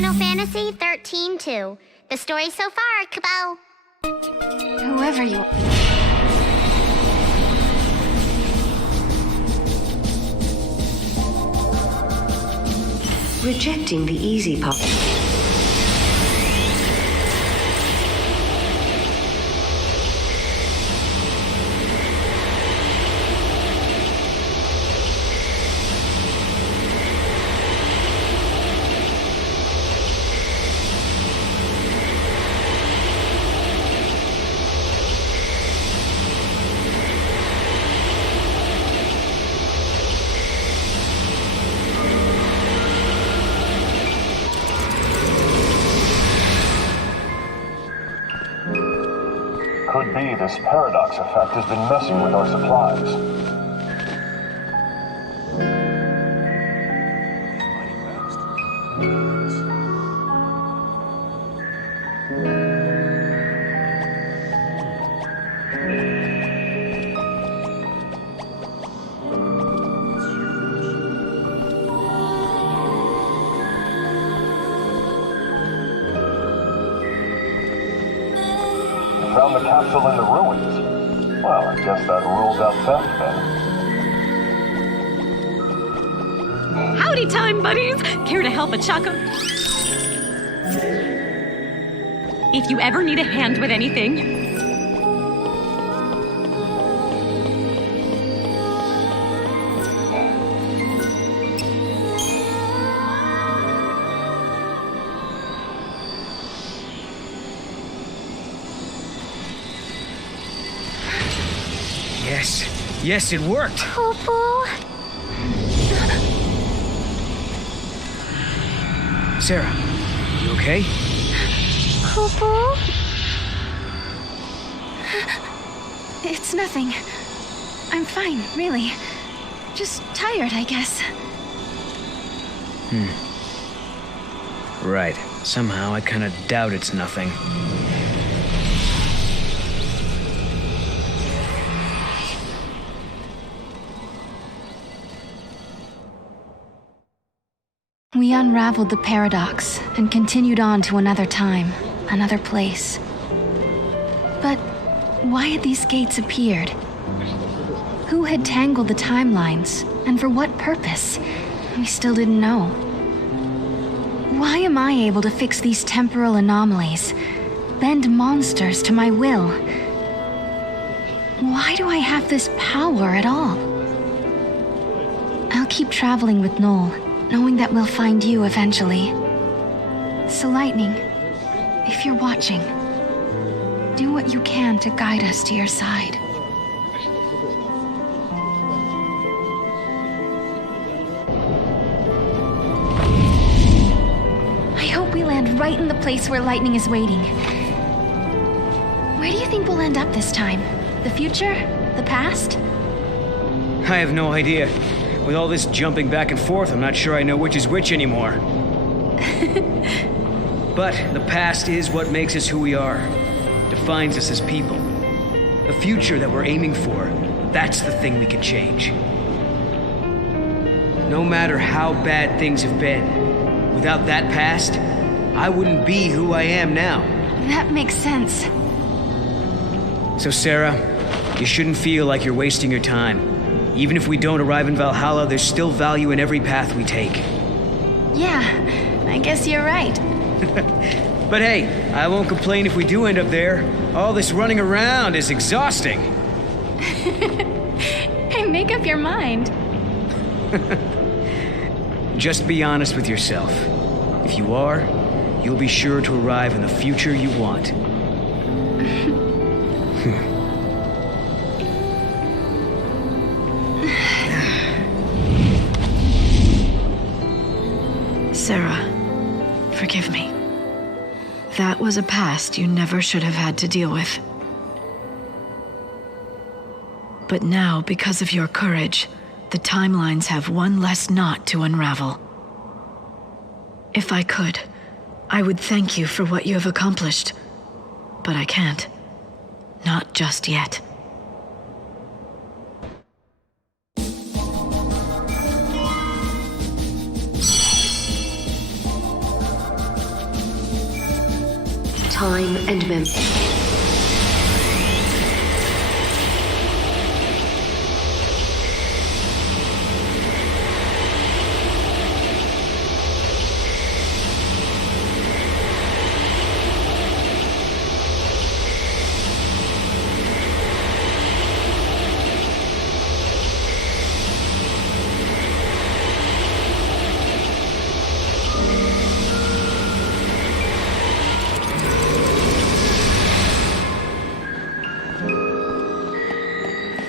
Final Fantasy XIII-2. The story so far, Cabal. Whoever you are. Rejecting the easy path. Could be this paradox effect has been messing with our supplies. Found the capsule in the ruins. Well, I guess that rules out theft then. Howdy time, buddies! Care to help a Chaka? If you ever need a hand with anything... Yes, it worked. Poo-poo. Sarah, you okay? Poo-poo. It's nothing. I'm fine, really. Just tired, I guess. Right. Somehow I kind of doubt it's nothing. We unraveled the paradox and continued on to another time, another place. But why had these gates appeared? Who had tangled the timelines, and for what purpose? We still didn't know. Why am I able to fix these temporal anomalies, bend monsters to my will? Why do I have this power at all? I'll keep traveling with Noel, knowing that we'll find you eventually. So Lightning, if you're watching, do what you can to guide us to your side. I hope we land right in the place where Lightning is waiting. Where do you think we'll end up this time? The future? The past? I have no idea. With all this jumping back and forth, I'm not sure I know which is which anymore. But the past is what makes us who we are, defines us as people. The future that we're aiming for, that's the thing we can change. No matter how bad things have been, without that past, I wouldn't be who I am now. That makes sense. So Sarah, you shouldn't feel like you're wasting your time. Even if we don't arrive in Valhalla, there's still value in every path we take. Yeah, I guess you're right. But hey, I won't complain if we do end up there. All this running around is exhausting. Hey, make up your mind. Just be honest with yourself. If you are, you'll be sure to arrive in the future you want. Sarah, forgive me. That was a past you never should have had to deal with. But now, because of your courage, the timelines have one less knot to unravel. If I could, I would thank you for what you have accomplished. But I can't. Not just yet. time and memory.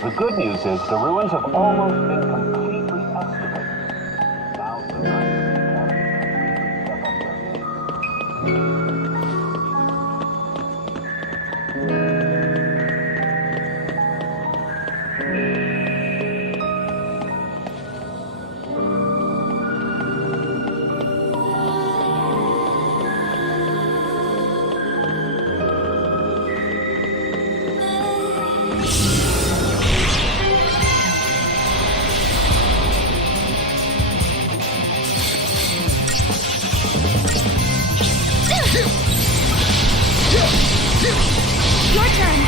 The good news is the ruins have almost been completely excavated. Now's the time for the Academy to step up their game. Your turn!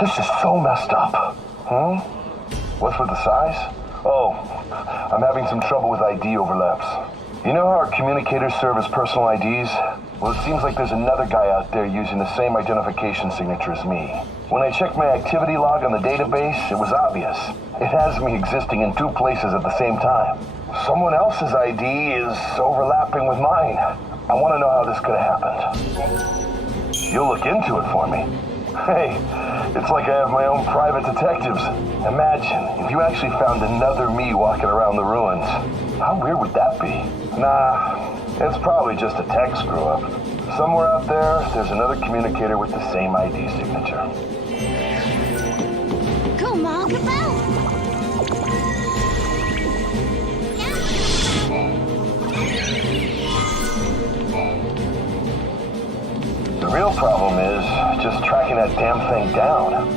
This is so messed up. What's with the size? Oh, I'm having some trouble with ID overlaps. You know how our communicators serve as personal IDs? Well, it seems like there's another guy out there using the same identification signature as me. When I checked my activity log on the database, it was obvious. It has me existing in two places at the same time. Someone else's ID is overlapping with mine. I want to know how this could have happened. You'll look into it for me. Hey, it's like I have my own private detectives. Imagine if you actually found another me walking around the ruins. How weird would that be? Nah, it's probably just a tech screw-up. Somewhere out there's another communicator with the same ID signature. Come on, Gaboo! The real problem is just tracking that damn thing down.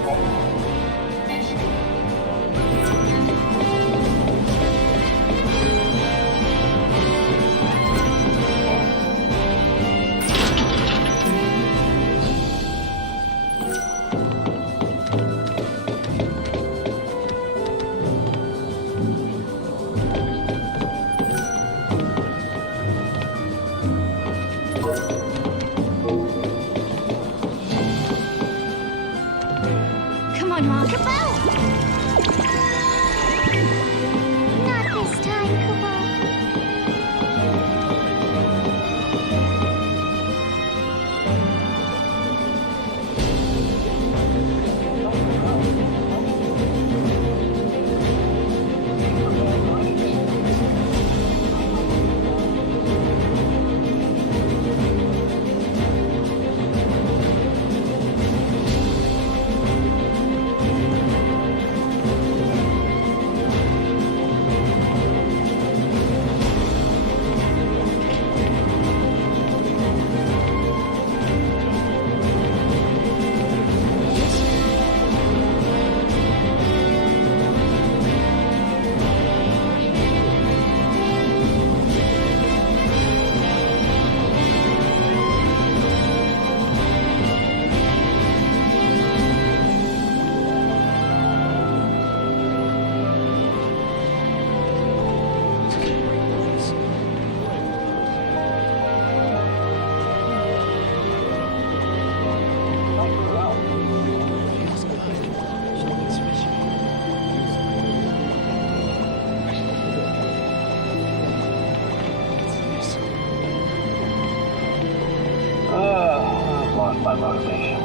my motivation.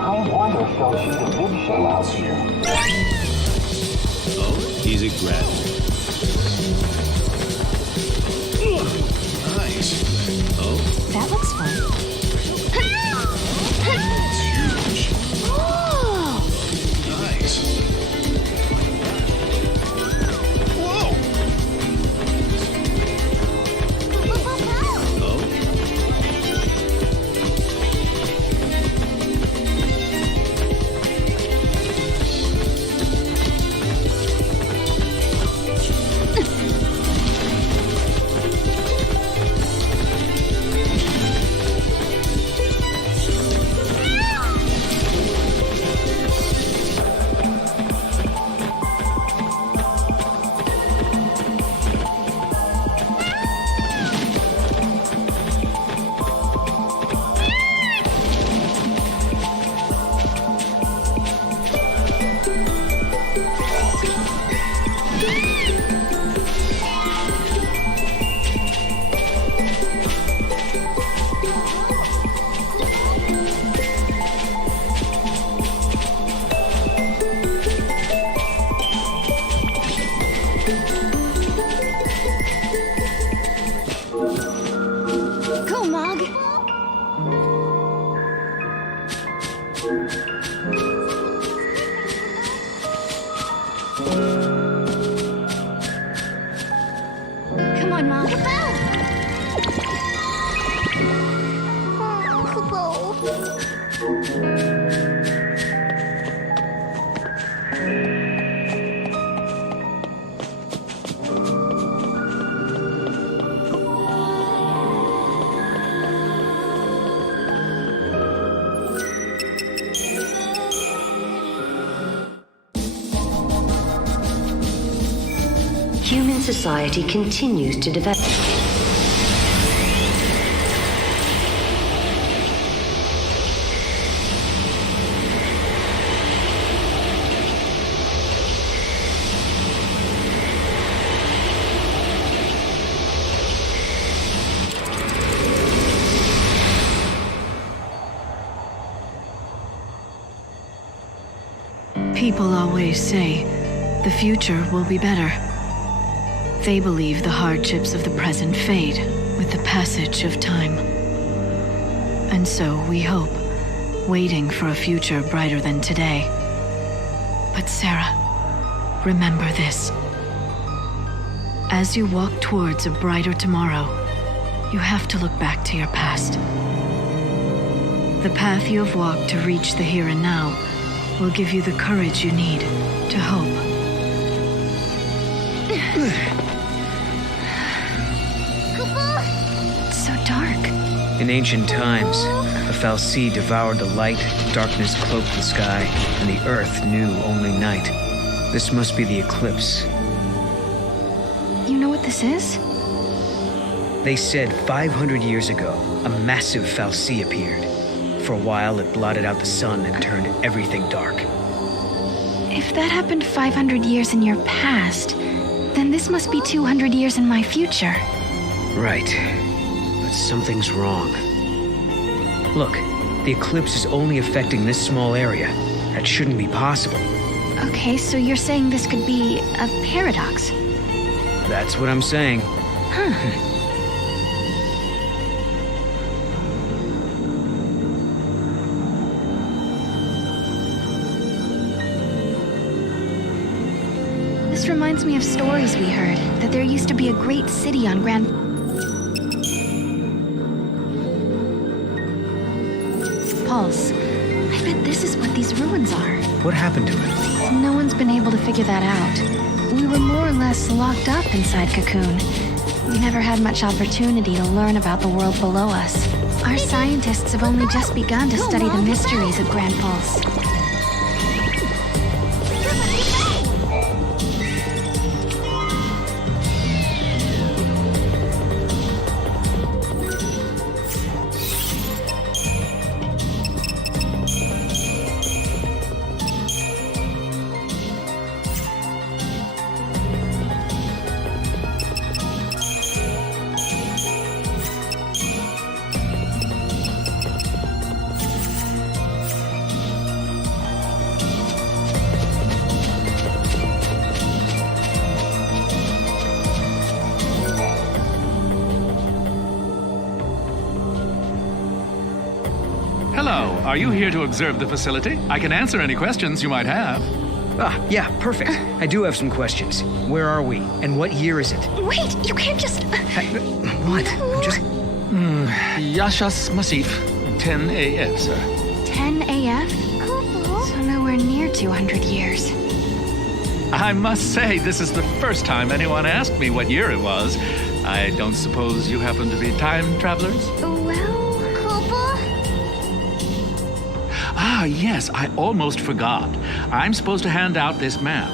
I wonder if they'll shoot a big show out here. Oh, he's a grad. Nice. Oh, That looks fun. it's huge. Nice. Whoa. Oh. Go, Mog. Come on, Mog. Human society continues to develop. People always say the future will be better. They believe the hardships of the present fade with the passage of time. And so we hope, waiting for a future brighter than today. But Sarah, remember this. As you walk towards a brighter tomorrow, you have to look back to your past. The path you have walked to reach the here and now will give you the courage you need to hope. It's so dark. In ancient times, a fal'Cie devoured the light, darkness cloaked the sky, and the earth knew only night. This must be the eclipse. You know what this is? They said 500 years ago, a massive fal'Cie appeared. For a while, it blotted out the sun and turned everything dark. If that happened 500 years in your past, then this must be 200 years in my future. Right. But something's wrong. Look, the eclipse is only affecting this small area. That shouldn't be possible. Okay, so you're saying this could be a paradox. That's what I'm saying. This reminds me of stories we heard, that there used to be a great city on Grand... Pulse. I bet this is what these ruins are. What happened to it? No one's been able to figure that out. We were more or less locked up inside Cocoon. We never had much opportunity to learn about the world below us. Our scientists have only just begun to study the mysteries of Grand Pulse. are you here to observe the facility? I can answer any questions you might have. Ah, yeah, perfect. I do have some questions. Where are we? And what year is it? Wait, you can't just... What? I'm just... Yashas Masif, 10 AF, sir. 10 AF? So nowhere near 200 years. I must say, this is the first time anyone asked me what year it was. I don't suppose you happen to be time travelers? Well... Cooper? Ah, yes, I almost forgot. I'm supposed to hand out this map.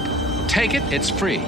Take it, it's free.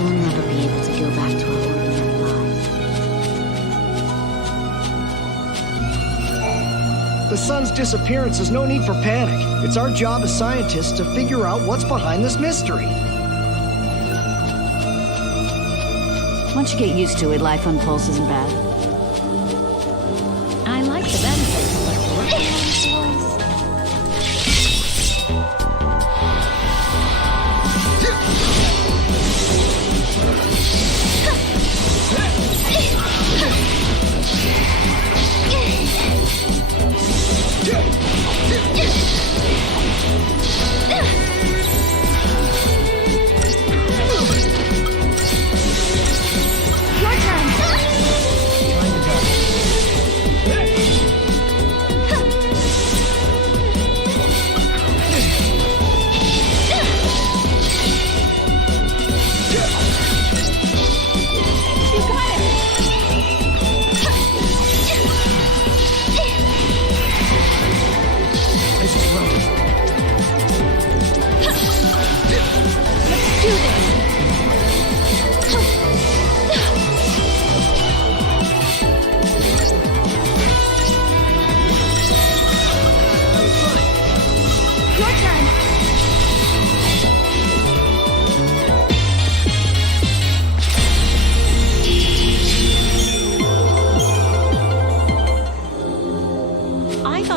We'll never be able to go back to our ordinary lives. The sun's disappearance is no need for panic. It's our job as scientists to figure out what's behind this mystery. Once you get used to it, life on Pulse isn't bad. I like the benefits of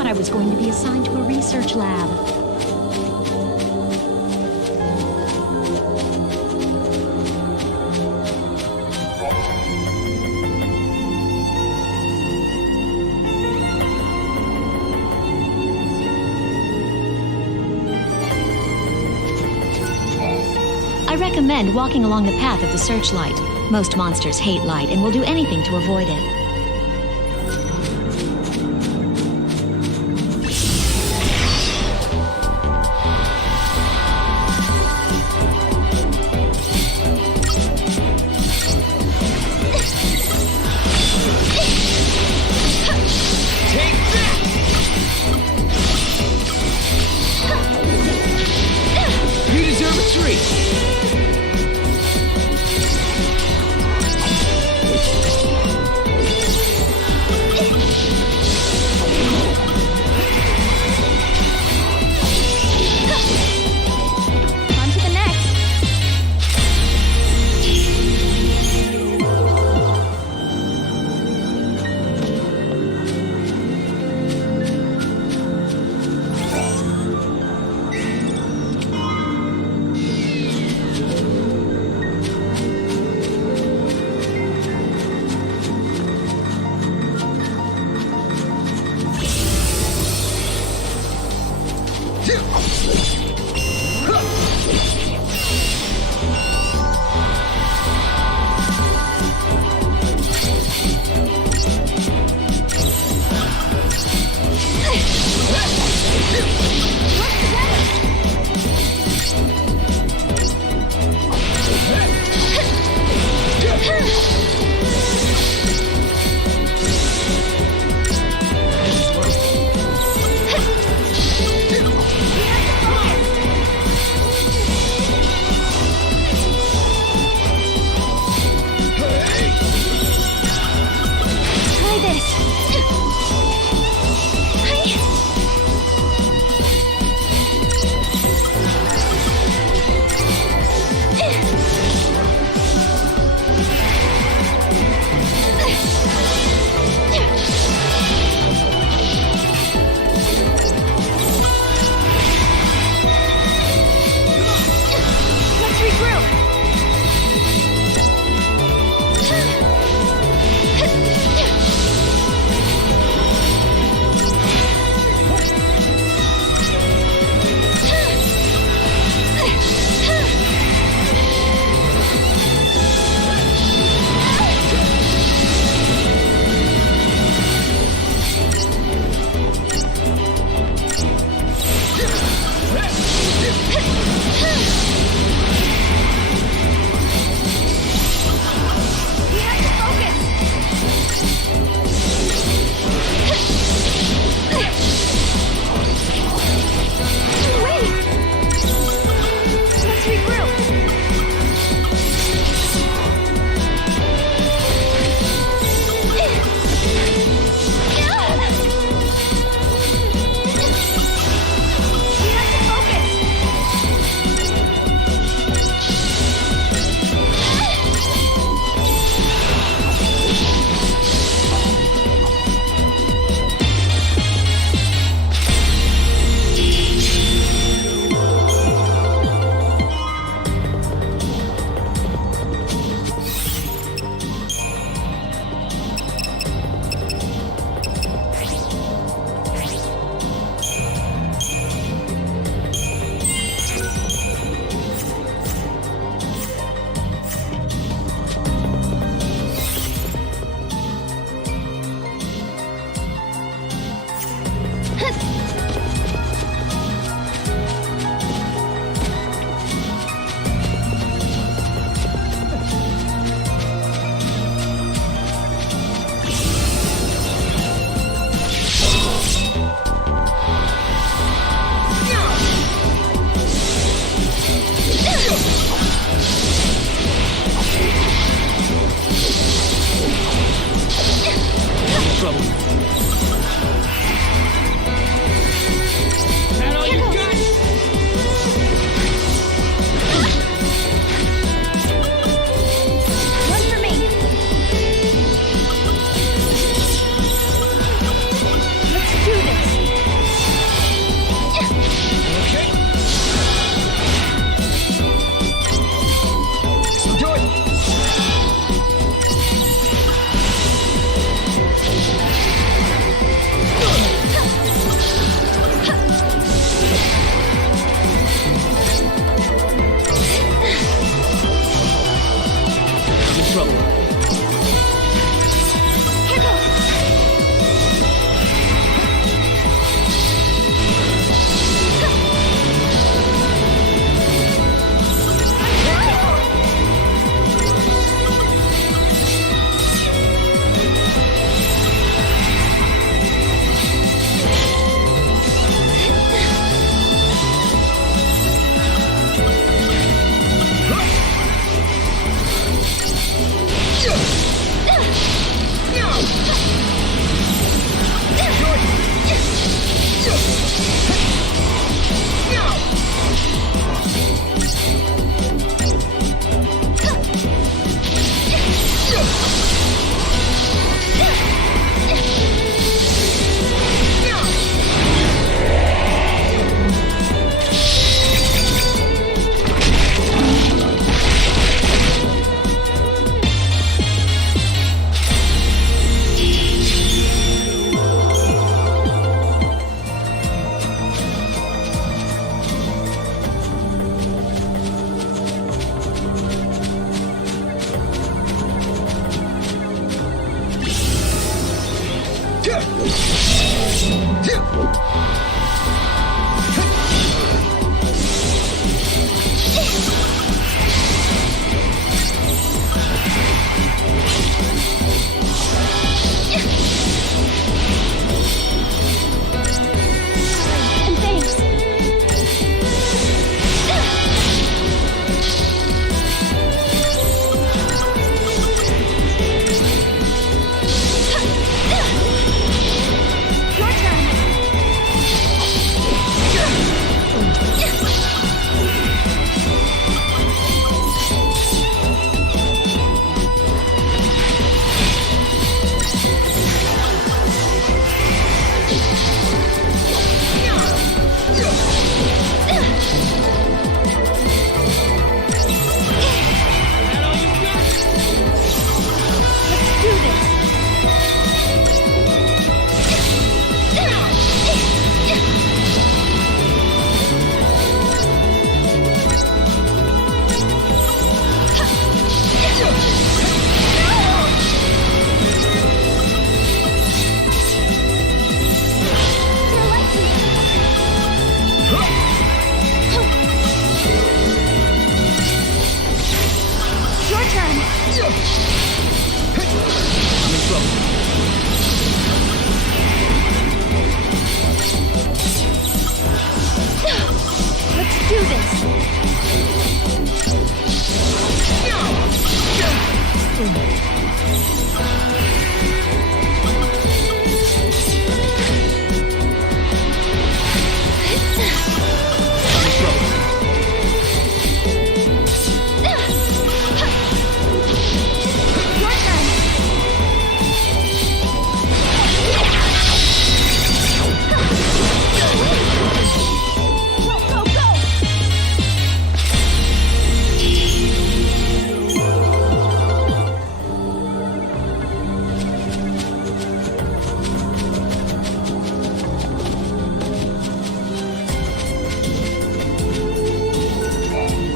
I was going to be assigned to a research lab. I recommend walking along the path of the searchlight. Most monsters hate light and will do anything to avoid it.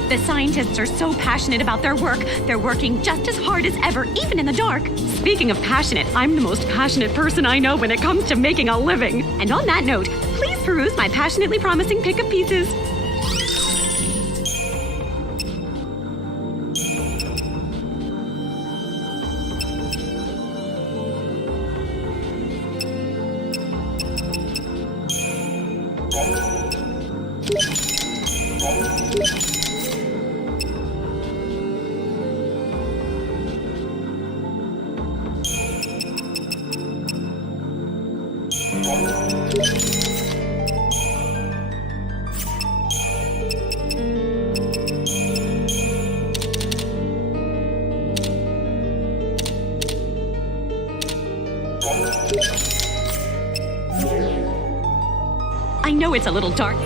The scientists are so passionate about their work, they're working just as hard as ever, even in the dark. Speaking of passionate, I'm the most passionate person I know when it comes to making a living. And on that note, please peruse my passionately promising pick of pieces. I know it's a little dark.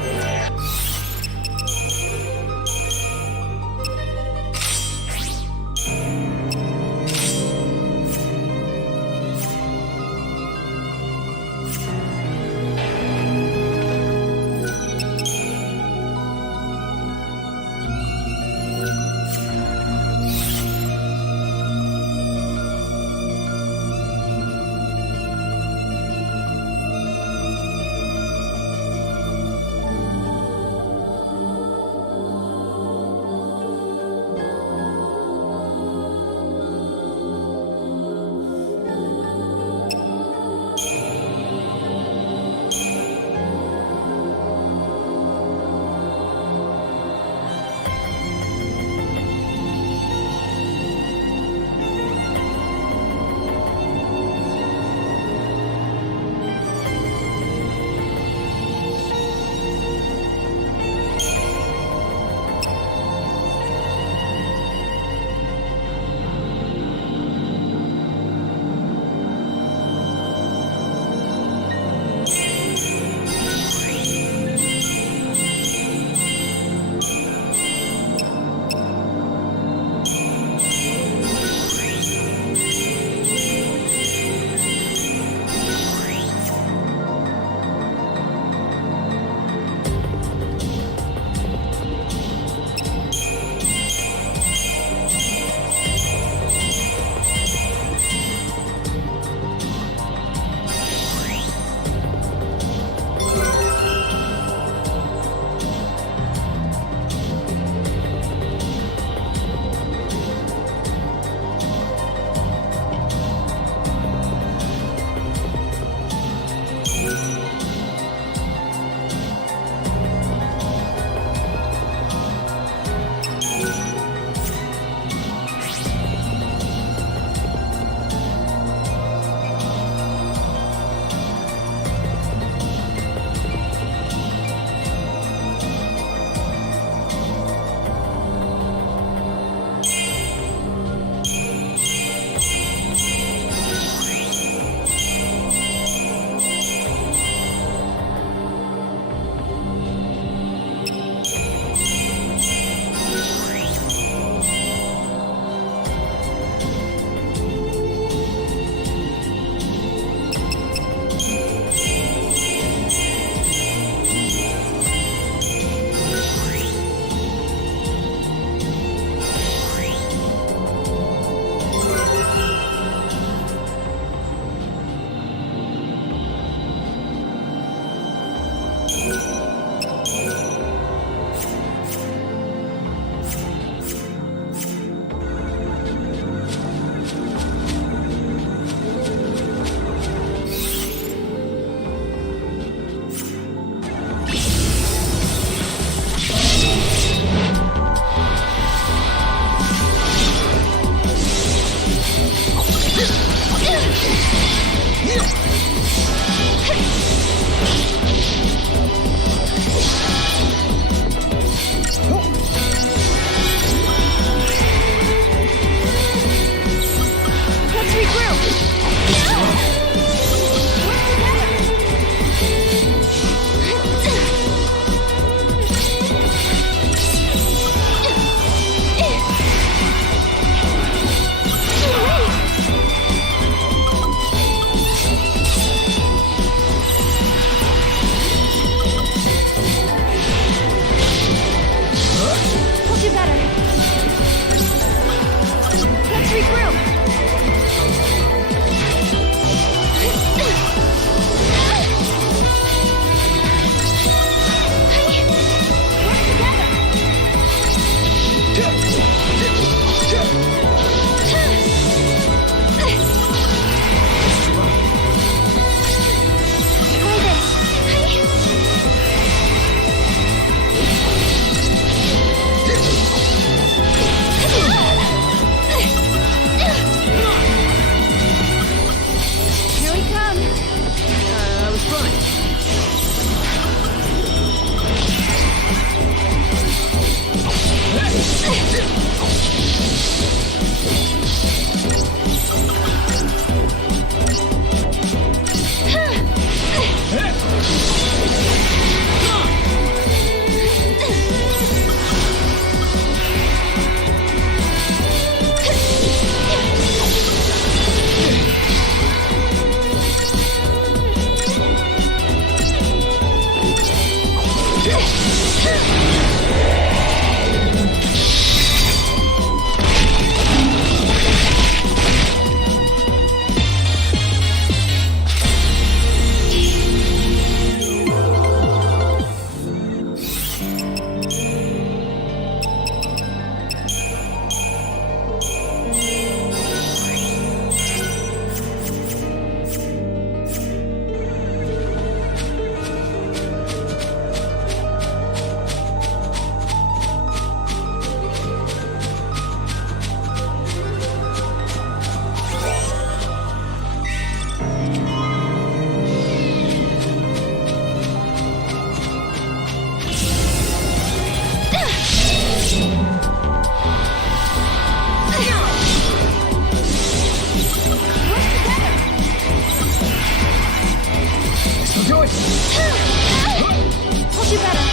I'll do better.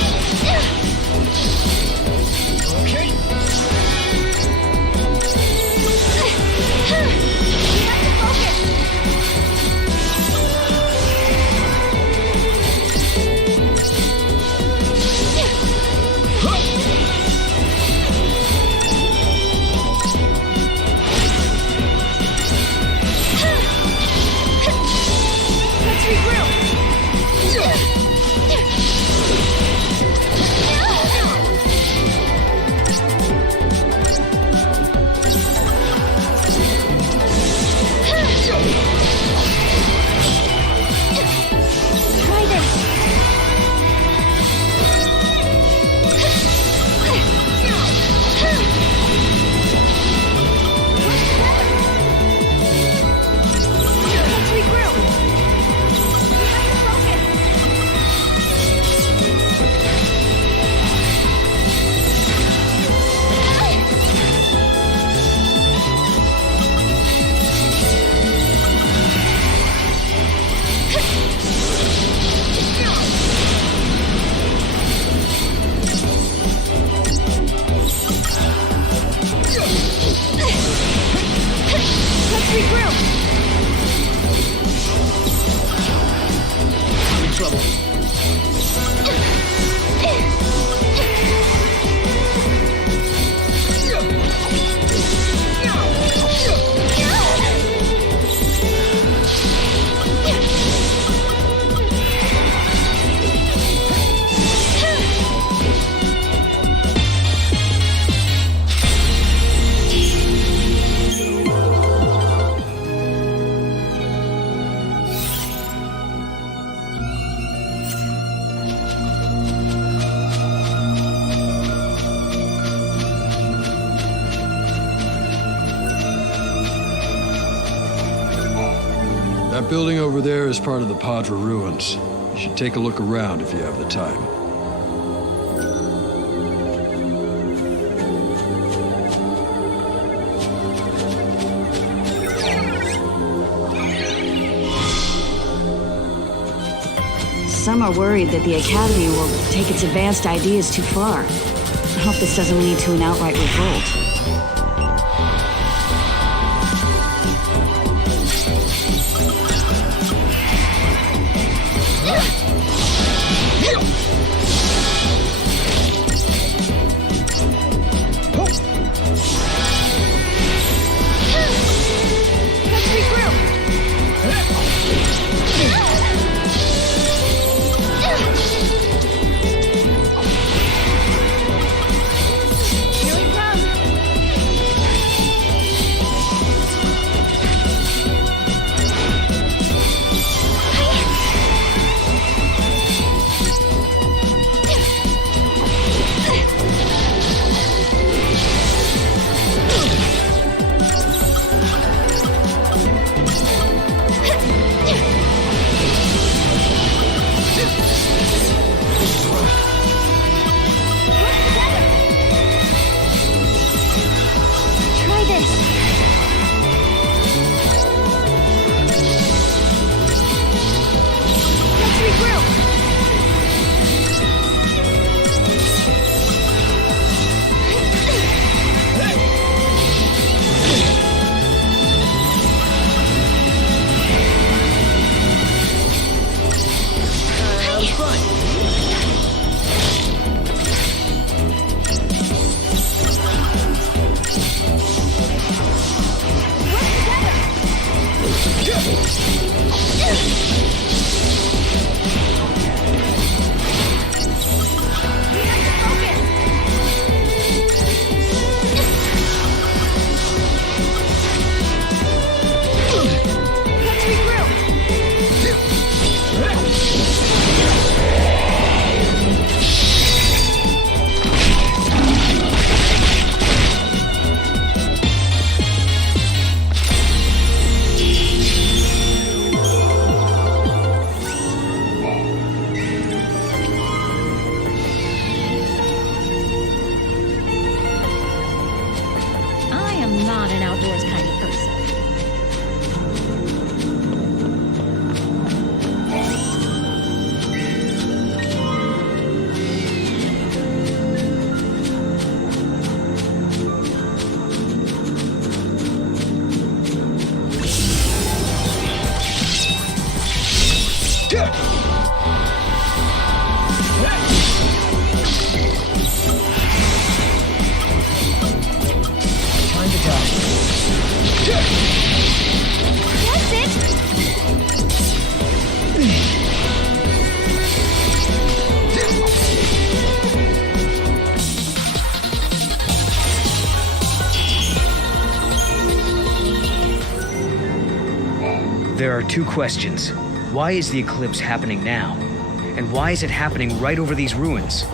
Okay. Let's regroup. Try this. Let's regroup. Let's regroup. I'm in trouble. That building over there is part of the Padra ruins. You should take a look around if you have the time. Some are worried that the Academy will take its advanced ideas too far. I hope this doesn't lead to an outright revolt. Let's regroup. Here we come. Try this. Let's regroup. two questions. Why is the eclipse happening now? And why is it happening right over these ruins?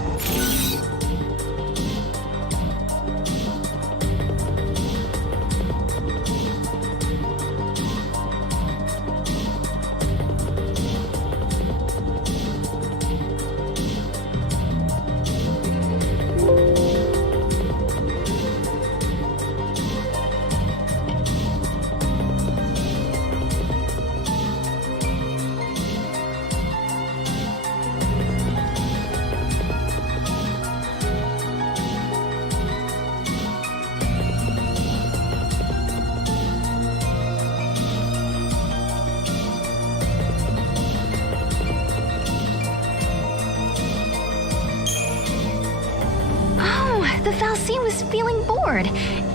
The Fal'Cie was feeling bored.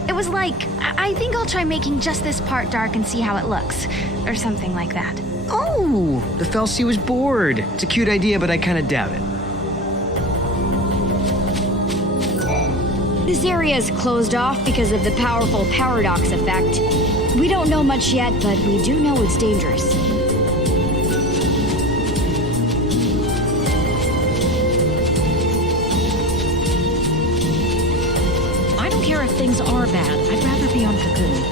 It was like, I think I'll try making just this part dark and see how it looks. Or something like that. Oh, the Fal'Cie was bored. It's a cute idea, but I kind of doubt it. This area is closed off because of the powerful paradox effect. We don't know much yet, but we do know it's dangerous. I don't care if things are bad. I'd rather be on Cocoon.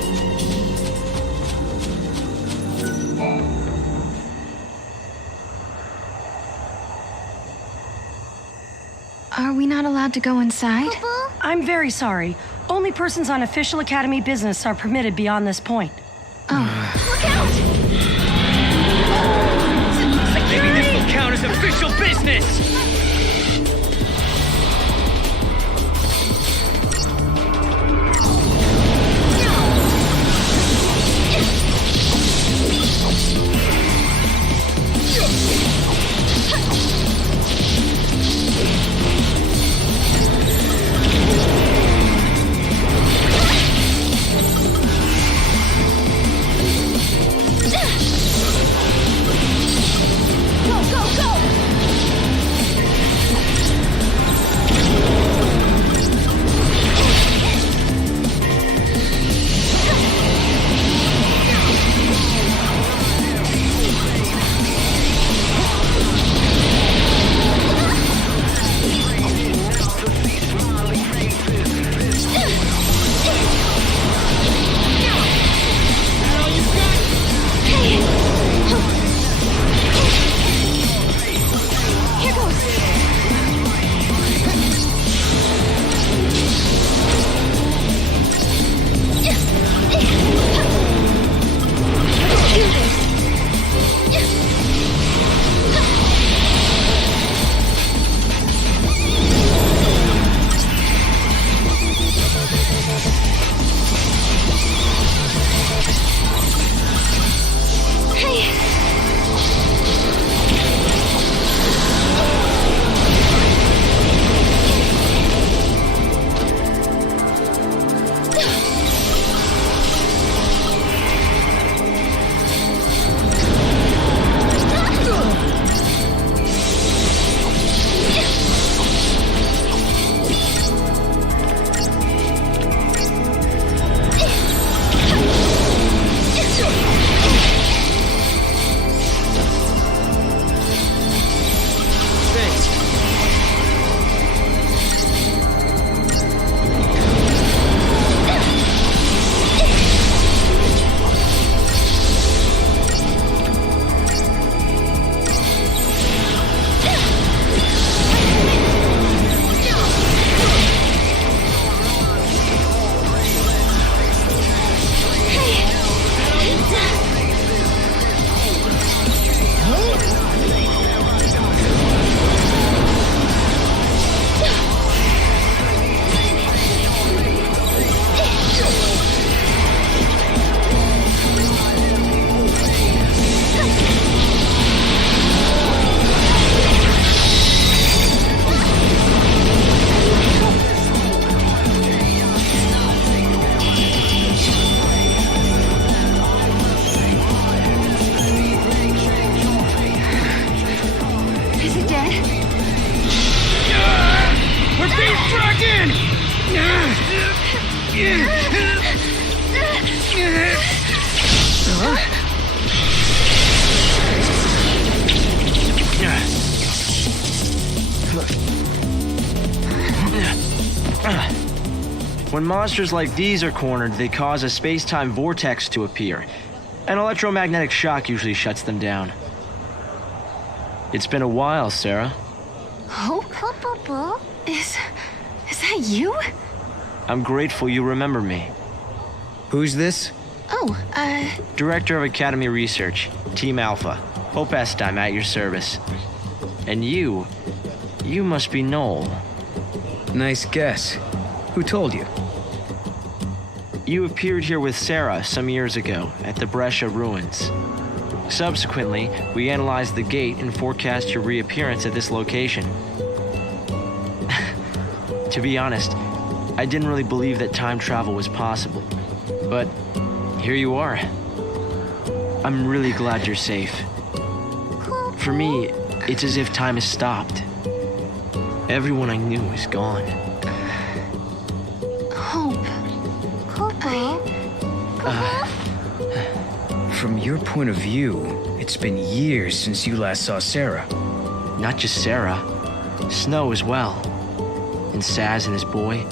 Are we not allowed to go inside? I'm very sorry. Only persons on official Academy business are permitted beyond this point. Look out! Maybe this will count as official business! When monsters like these are cornered, they cause a space-time vortex to appear. An electromagnetic shock usually shuts them down. It's been a while, Sarah. Hope? Is that you? I'm grateful you remember me. Who's this? Oh, Director of Academy Research, Team Alpha. Hope Est, I'm at your service. And you must be Noel. Nice guess. Who told you? You appeared here with Sarah some years ago at the Brescia ruins. Subsequently, we analyzed the gate and forecast your reappearance at this location. To be honest, I didn't really believe that time travel was possible. But here you are. I'm really glad you're safe. For me, it's as if time has stopped. Everyone I knew is gone. Hope. From your point of view, it's been years since you last saw Sarah. Not just Sarah, Snow as well. And Saz and his boy.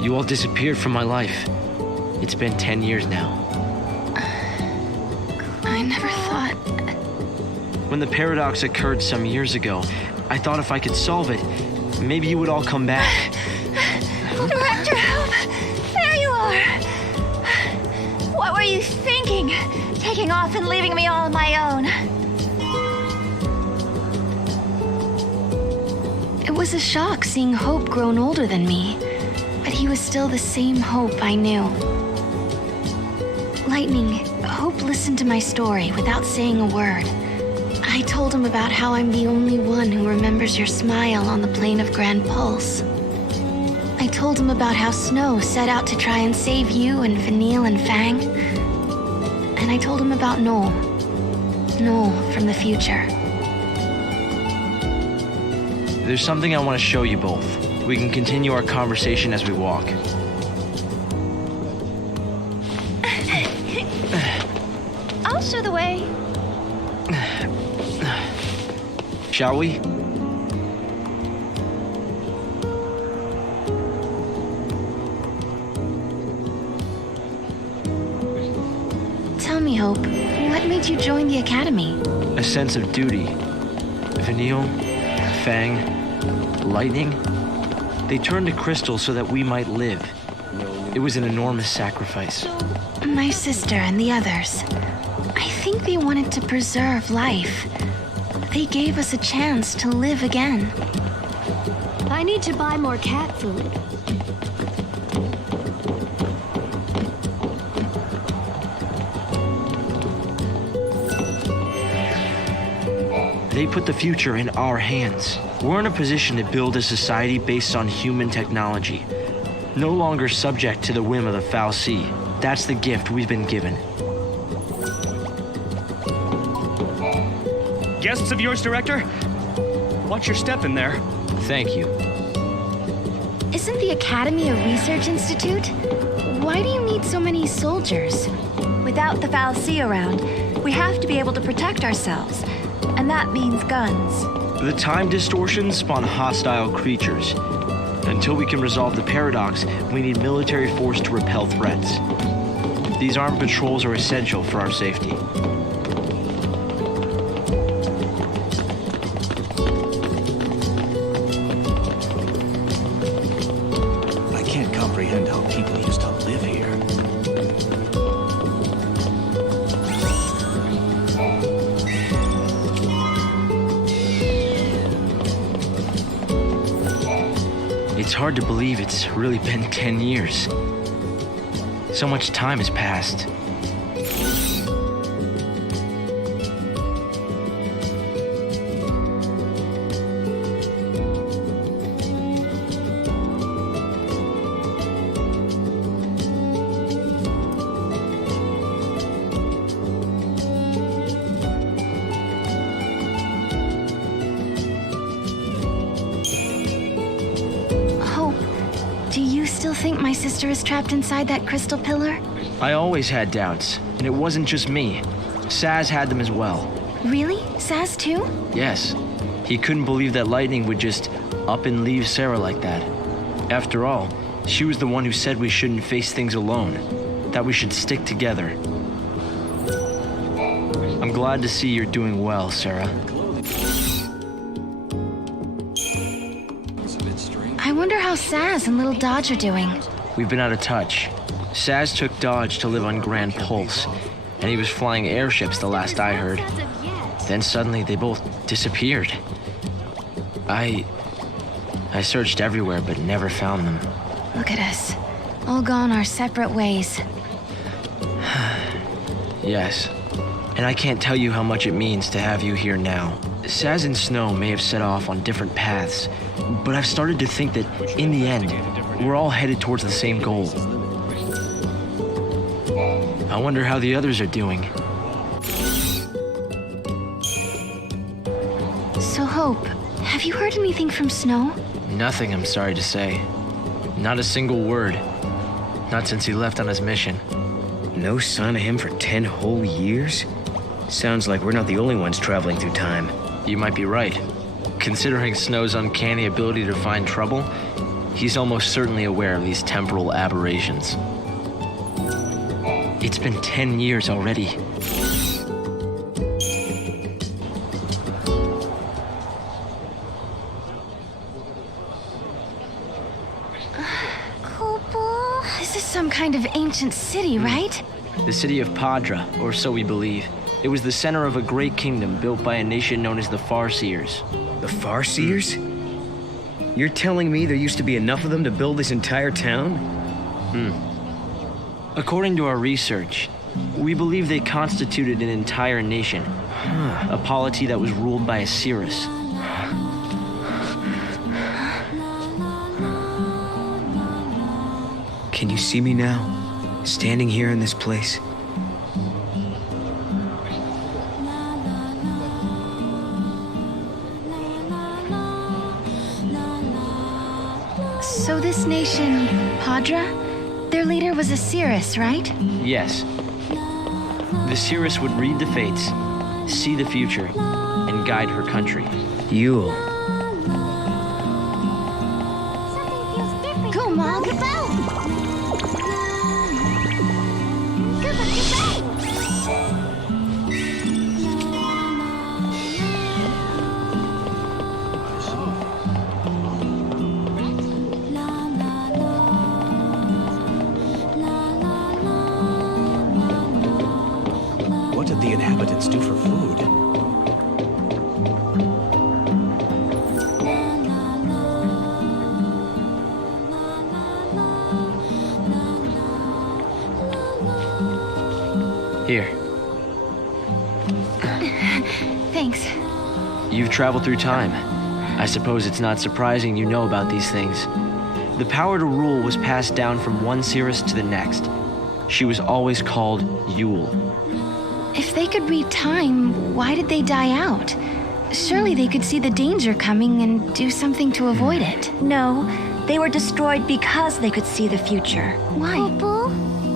You all disappeared from my life. It's been 10 years now. I never thought... When the paradox occurred some years ago, I thought if I could solve it, maybe you would all come back. Director Hope! There you are! What were you thinking? Taking off and leaving me all on my own. It was a shock seeing Hope grown older than me, but he was still the same Hope I knew. Lightning, Hope listened to my story without saying a word. I told him about how I'm the only one who remembers your smile on the plane of Grand Pulse. I told him about how Snow set out to try and save you and Vanille and Fang. And I told him about Noel. Noel from the future. There's something I want to show you both. We can continue our conversation as we walk. I'll show the way. Shall we? Tell me, Hope, what made you join the Academy? A sense of duty. Vanille, Fang, Lightning, they turned to Crystal so that we might live. It was an enormous sacrifice. My sister and the others. I think they wanted to preserve life. They gave us a chance to live again. I need to buy more cat food. They put the future in our hands. We're in a position to build a society based on human technology. No longer subject to the whim of the Foul Sea. That's the gift we've been given. Guests of yours, Director? Watch your step in there. Thank you. Isn't the Academy a research institute? Why do you need so many soldiers? Without the Foul Sea around, we have to be able to protect ourselves. And that means guns. The time distortions spawn hostile creatures. Until we can resolve the paradox, we need military force to repel threats. These armed patrols are essential for our safety. I can't comprehend how people used to live here. It's hard to believe it's really been 10 years. So much time has passed. Do you still think my sister is trapped inside that crystal pillar? I always had doubts, and it wasn't just me. Saz had them as well. Really? Saz too? Yes. He couldn't believe that Lightning would just up and leave Sarah like that. After all, She was the one who said we shouldn't face things alone, that we should stick together. I'm glad to see you're doing well, Sarah. I wonder how Saz and little Dodge are doing. We've been out of touch. Saz took Dodge to live on Grand Pulse, and he was flying airships the last I heard. Then suddenly they both disappeared. I searched everywhere but never found them. Look at us. All gone our separate ways. Yes. And I can't tell you how much it means to have you here now. Saz and Snow may have set off on different paths, but I've started to think that, in the end, we're all headed towards the same goal. I wonder how the others are doing. So, Hope, have you heard anything from Snow? Nothing, I'm sorry to say. Not a single word. Not since he left on his mission. No sign of him for 10 whole years? Sounds like we're not the only ones traveling through time. You might be right. Considering Snow's uncanny ability to find trouble, he's almost certainly aware of these temporal aberrations. It's been 10 years already. This is some kind of ancient city, right? The city of Padra, or so we believe. It was the center of a great kingdom built by a nation known as the Farseers. The Farseers? You're telling me there used to be enough of them to build this entire town? According to our research, we believe they constituted an entire nation. A polity that was ruled by a Cirrus. Can you see me now? Standing here in this place? So this nation, Padra, their leader was a Cirrus, right? Yes. The Cirrus would read the fates, see the future, and guide her country. Yule. Go, Mog! What did the inhabitants do for food? Here. Thanks. You've traveled through time. I suppose it's not surprising you know about these things. The power to rule was passed down from one Cirrus to the next. She was always called Yule. If they could read time, why did they die out? Surely they could see the danger coming and do something to avoid it. No, they were destroyed because they could see the future. Why?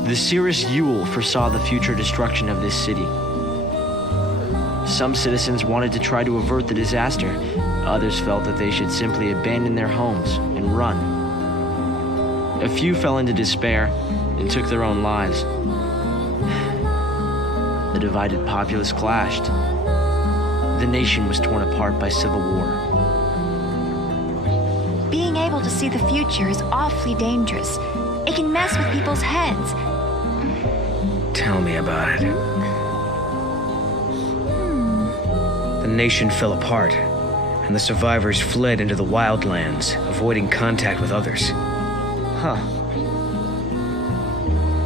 The Cirrus Yule foresaw the future destruction of this city. Some citizens wanted to try to avert the disaster. Others felt that they should simply abandon their homes and run. A few fell into despair and took their own lives. The divided populace clashed. The nation was torn apart by civil war. Being able to see the future is awfully dangerous. It can mess with people's heads. Tell me about it. The nation fell apart, and the survivors fled into the wildlands, avoiding contact with others. Huh.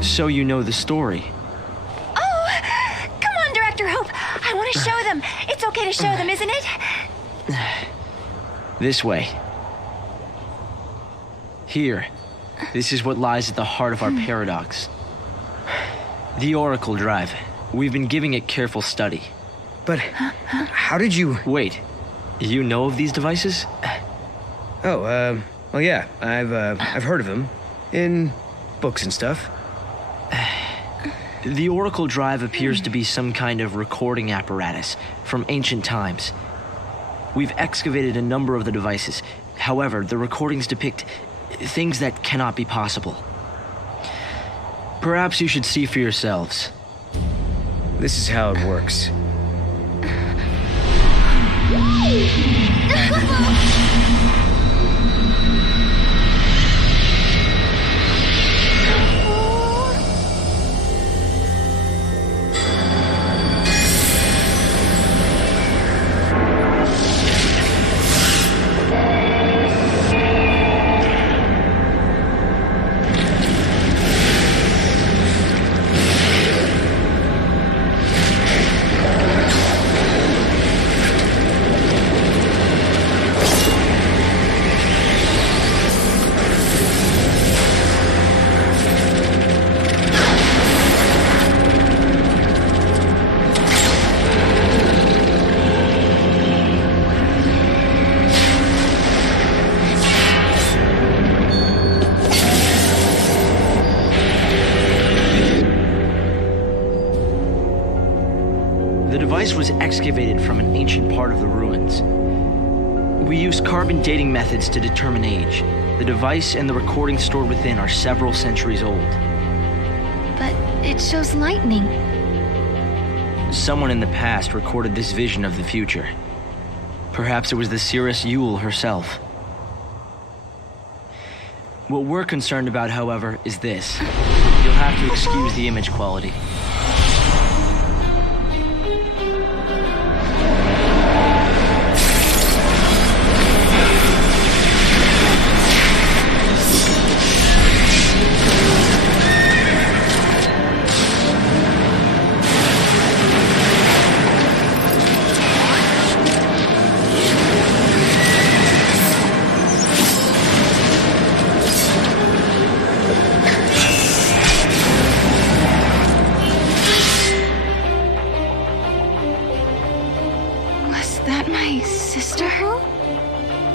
So you know the story. Oh! Come on, Director Hope! I want to show them! It's okay to show them, isn't it? This way. Here. This is what lies at the heart of our paradox. The Oracle Drive. We've been giving it careful study. But how did you... Wait. You know of these devices? Oh, well, yeah. I've heard of them. In books and stuff. The Oracle Drive appears to be some kind of recording apparatus from ancient times. We've excavated a number of the devices. However, the recordings depict Things that cannot be possible. Perhaps you should see for yourselves. This is how it works. The device was excavated from an ancient part of the ruins. We used carbon dating methods to determine age. The device and the recording stored within are several centuries old. But it shows lightning. Someone in the past recorded this vision of the future. Perhaps it was the seeress Yule herself. What we're concerned about, however, is this. You'll have to excuse the image quality.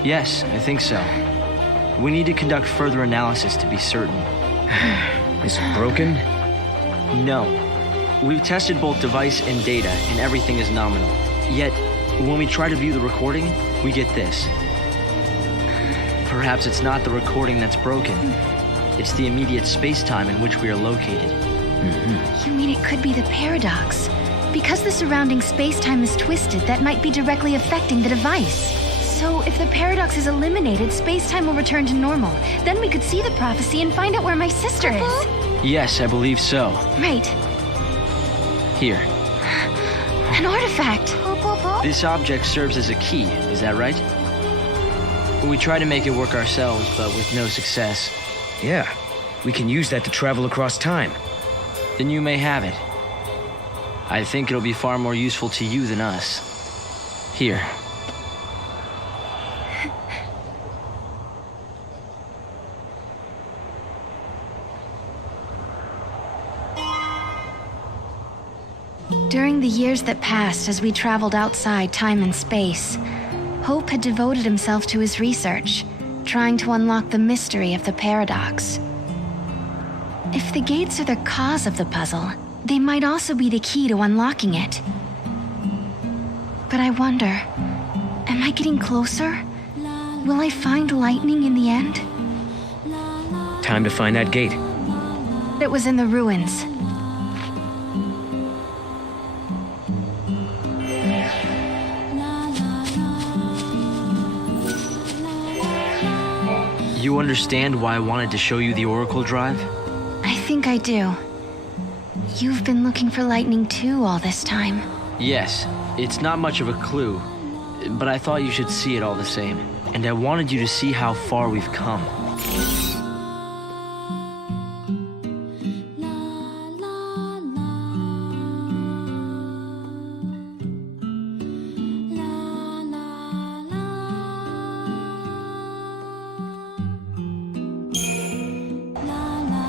Yes, I think so. We need to conduct further analysis to be certain. Is it broken? No. We've tested both device and data, and everything is nominal. Yet, when we try to view the recording, we get this. Perhaps it's not the recording that's broken. It's the immediate space-time in which we are located. You mean it could be the paradox? Because the surrounding space-time is twisted, that might be directly affecting the device. So, if the paradox is eliminated, space-time will return to normal. Then we could see the prophecy and find out where my sister is. Yes, I believe so. Right. Here. An artifact. This object serves as a key, is that right? We try to make it work ourselves, but with no success. Yeah, we can use that to travel across time. Then you may have it. I think it'll be far more useful to you than us. Here. During the years that passed as we traveled outside time and space, Hope had devoted himself to his research, trying to unlock the mystery of the paradox. If the gates are the cause of the puzzle, they might also be the key to unlocking it. But I wonder, am I getting closer? Will I find lightning in the end? Time to find that gate. It was in the ruins. You understand why I wanted to show you the Oracle Drive? I think I do. You've been looking for lightning too all this time. Yes, it's not much of a clue, but I thought you should see it all the same. And I wanted you to see how far we've come.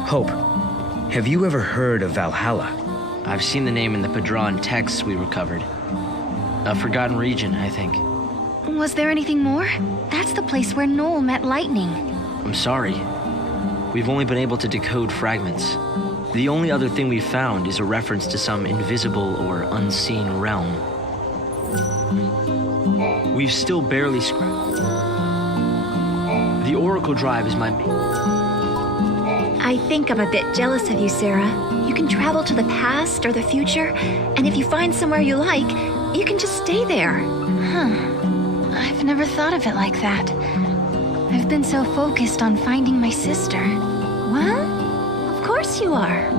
Hope, have you ever heard of Valhalla? I've seen the name in the Padran texts we recovered. A forgotten region, I think. Was there anything more? That's the place where Noel met lightning. I'm sorry. We've only been able to decode fragments. The only other thing we've found is a reference to some invisible or unseen realm. We've still barely scratched. The Oracle Drive is my main... I think I'm a bit jealous of you, Sarah. You can travel to the past or the future, and if you find somewhere you like, you can just stay there. I've never thought of it like that. I've been so focused on finding my sister. Well, of course you are.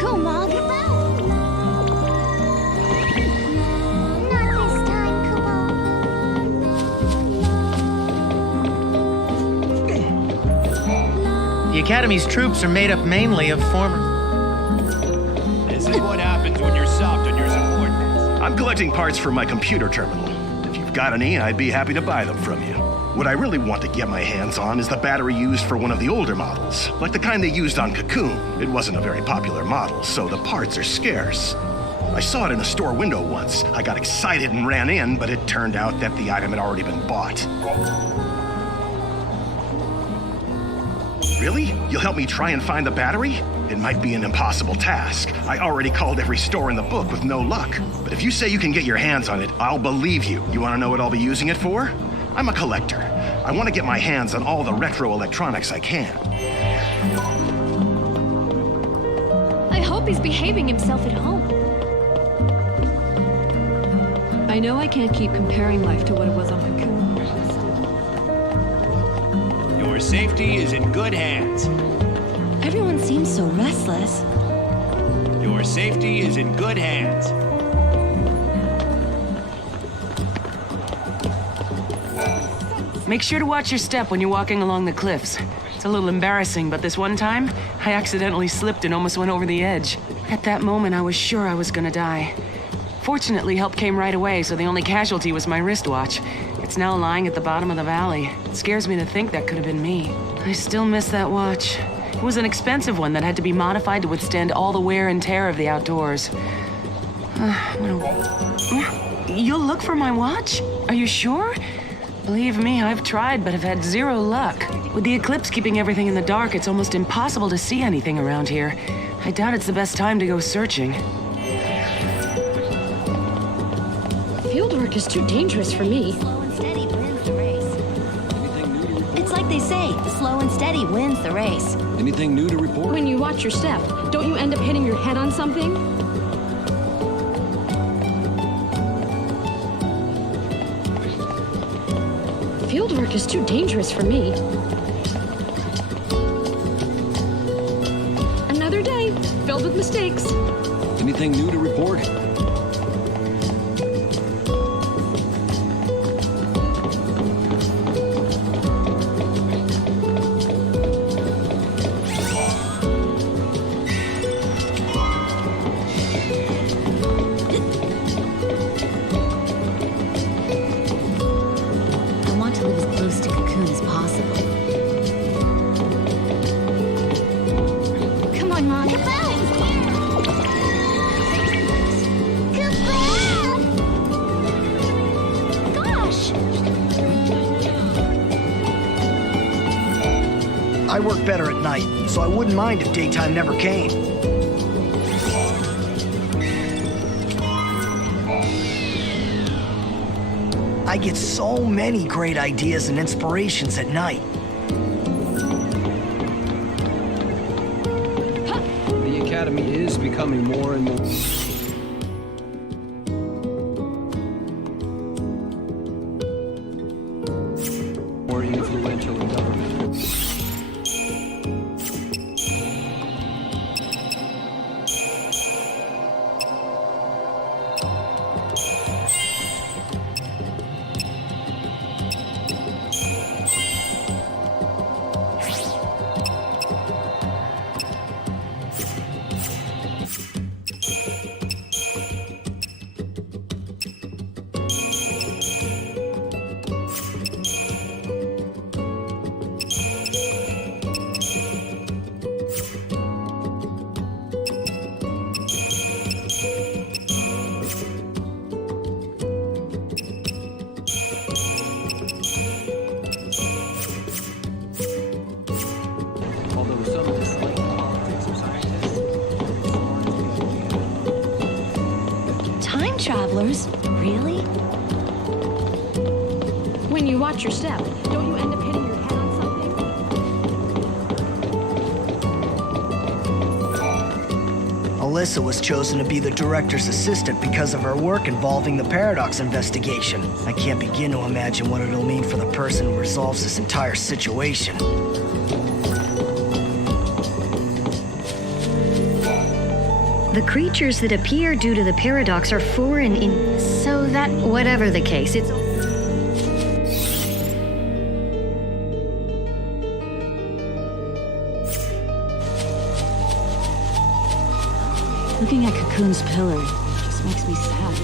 Go, Mog. Not this time, Kumo. The Academy's troops are made up mainly of former... This is what happens when you're soft on your subordinates. I'm collecting parts for my computer terminal. If you've got any, I'd be happy to buy them from you. What I really want to get my hands on is the battery used for one of the older models, like the kind they used on Cocoon. It wasn't a very popular model, so the parts are scarce. I saw it in a store window once. I got excited and ran in, but it turned out that the item had already been bought. Really? You'll help me try and find the battery? It might be an impossible task. I already called every store in the book with no luck. But if you say you can get your hands on it, I'll believe you. You want to know what I'll be using it for? I'm a collector. I want to get my hands on all the retro electronics I can. I hope he's behaving himself at home. I know I can't keep comparing life to what it was on Cocoon. Your safety is in good hands. Everyone seems so restless. Your safety is in good hands. Make sure to watch your step when you're walking along the cliffs. It's a little embarrassing, but this one time, I accidentally slipped and almost went over the edge. At that moment, I was sure I was gonna die. Fortunately, help came right away, so the only casualty was my wristwatch. It's now lying at the bottom of the valley. It scares me to think that could have been me. I still miss that watch. It was an expensive one that had to be modified to withstand all the wear and tear of the outdoors. You'll look for my watch? Are you sure? Believe me, I've tried, but have had zero luck. With the eclipse keeping everything in the dark, it's almost impossible to see anything around here. I doubt it's the best time to go searching. Fieldwork is too dangerous for me. Slow and steady wins the race. It's like they say, slow and steady wins the race. Anything new to report? When you watch your step, don't you end up hitting your head on something? Fieldwork is too dangerous for me. Another day, filled with mistakes. Anything new to report? I work better at night, so I wouldn't mind if daytime never came. I get so many great ideas and inspirations at night. The Academy is becoming more and more... more influential in government. Time travelers? Really? when you watch your step. Don't you end up hitting your head on something? Alyssa was chosen to be the director's assistant because of her work involving the Paradox investigation. I can't begin to imagine what it'll mean for the person who resolves this entire situation. The creatures that appear due to the paradox are foreign in... So that, whatever the case, it's... Looking at Cocoon's pillar just makes me sad.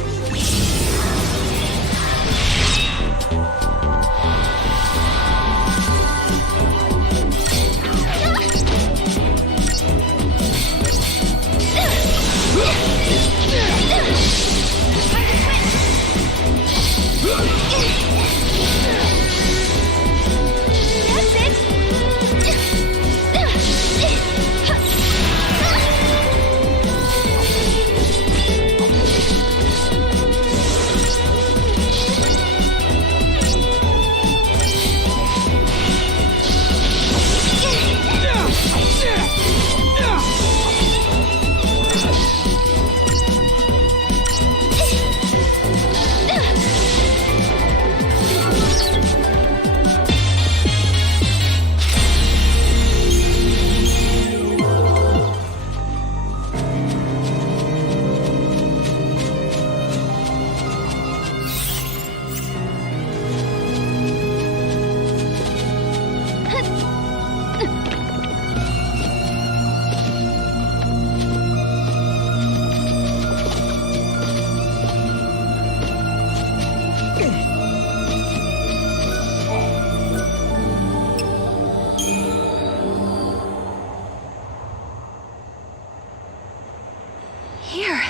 Here.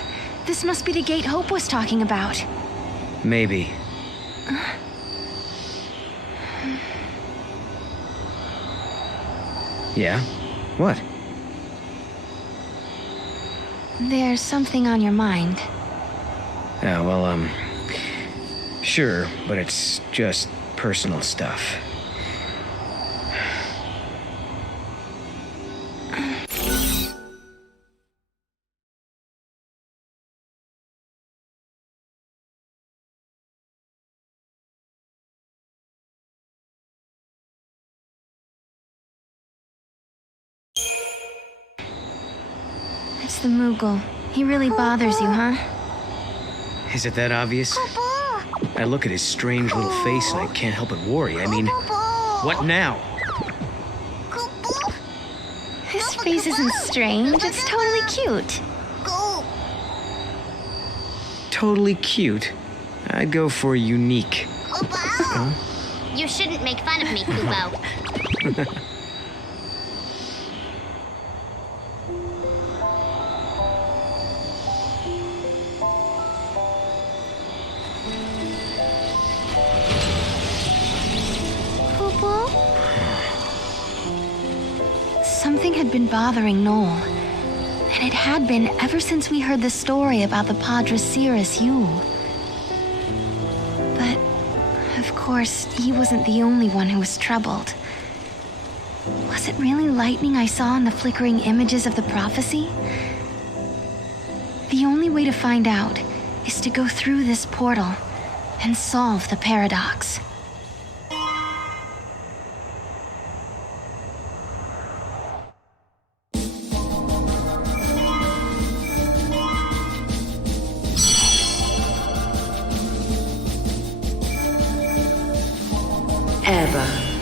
This must be the gate Hope was talking about. Maybe. Yeah? What? There's something on your mind. Yeah, well, sure, but it's just personal stuff. It's the Moogle. He really bothers you, huh? Is it that obvious? I look at his strange little face and I can't help but worry. I mean, what now? His face isn't strange. It's totally cute. Totally cute. I'd go for unique. Huh? You shouldn't make fun of me, Kubo. Something had been bothering Noel, and it had been ever since we heard the story about the Padre Cirrus Yule. But, of course, he wasn't the only one who was troubled. Was it really lightning I saw in the flickering images of the prophecy? The only way to find out is to go through this portal and solve the paradox.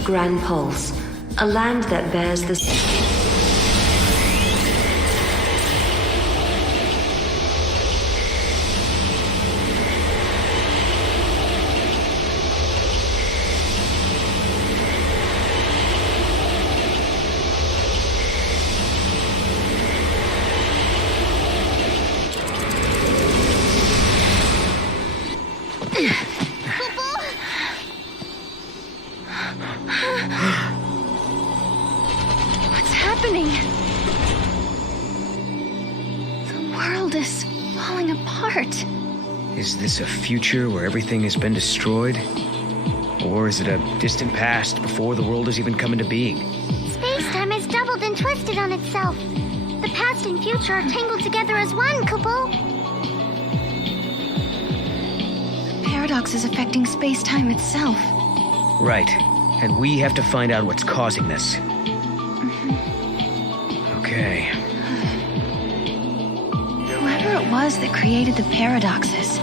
Grand Pulse, a land that bears the... Is this a future where everything has been destroyed? Or is it a distant past before the world has even come into being? Space-time has doubled and twisted on itself. The past and future are tangled together as one, Kupo. The paradox is affecting space-time itself. Right. And we have to find out what's causing this. Okay. Whoever it was that created the paradoxes,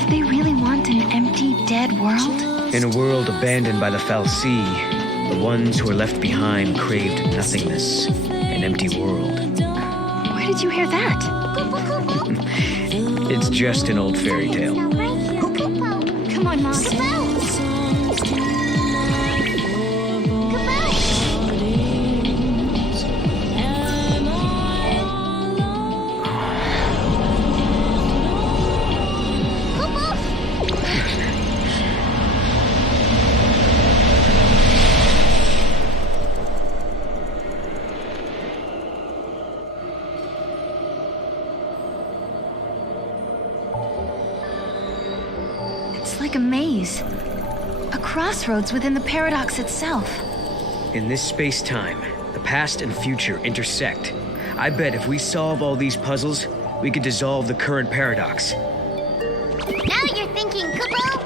did they really want an empty, dead world? In a world abandoned by the Fal'Cie, the ones who were left behind craved nothingness, an empty world. Where did you hear that? It's just an old fairy tale. Come on, Mom. It's like a maze. A crossroads within the paradox itself. In this space-time, the past and future intersect. I bet if we solve all these puzzles, we could dissolve the current paradox. Now you're thinking, Kupo.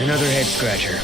Another head scratcher.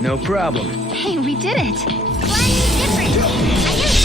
No problem. Hey, we did it! Slightly different. I guess.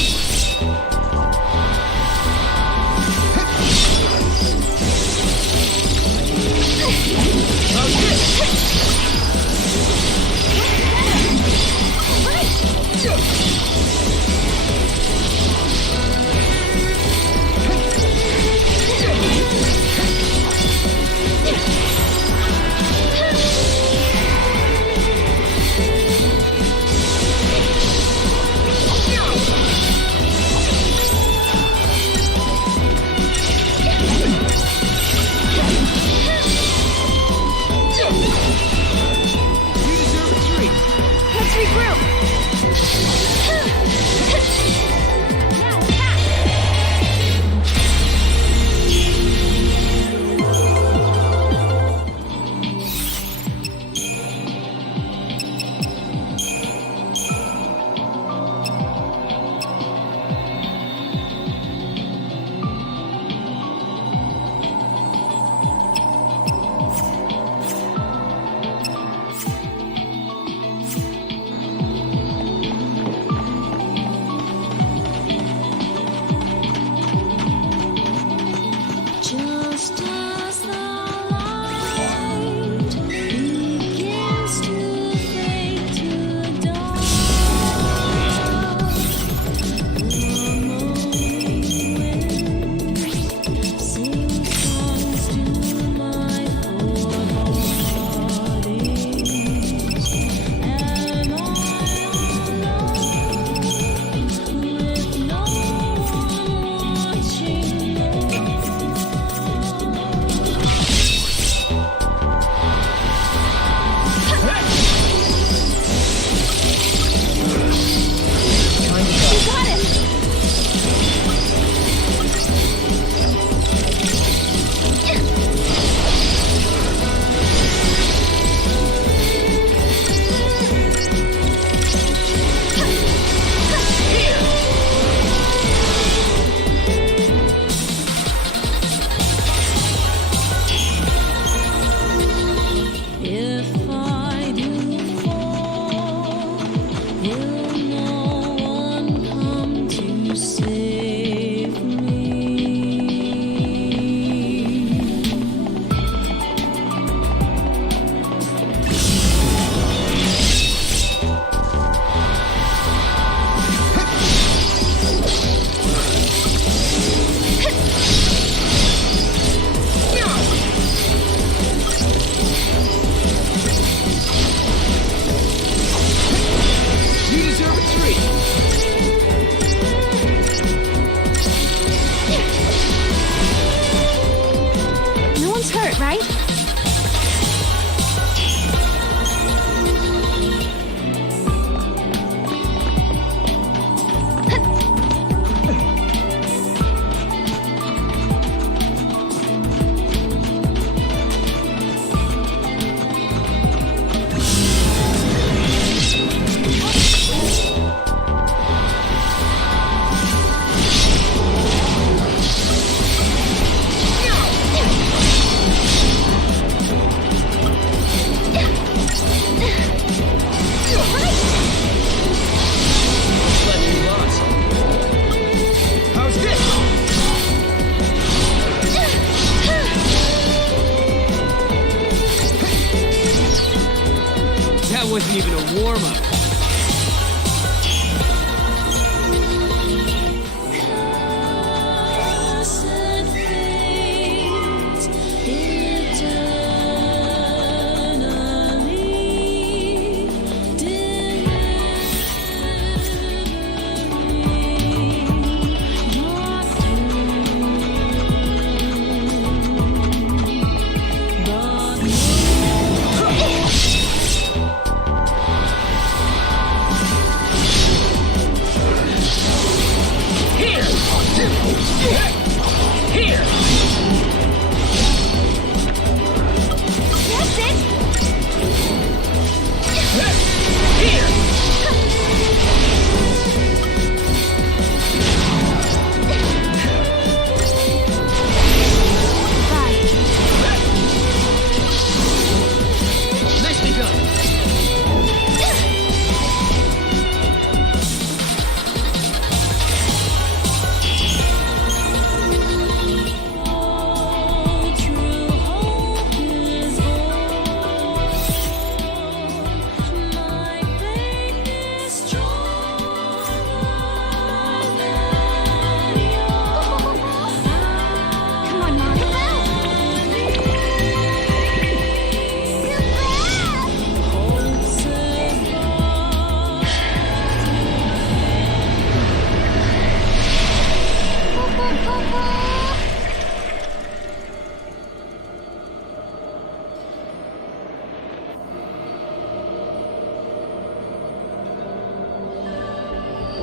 wasn't even a warm-up.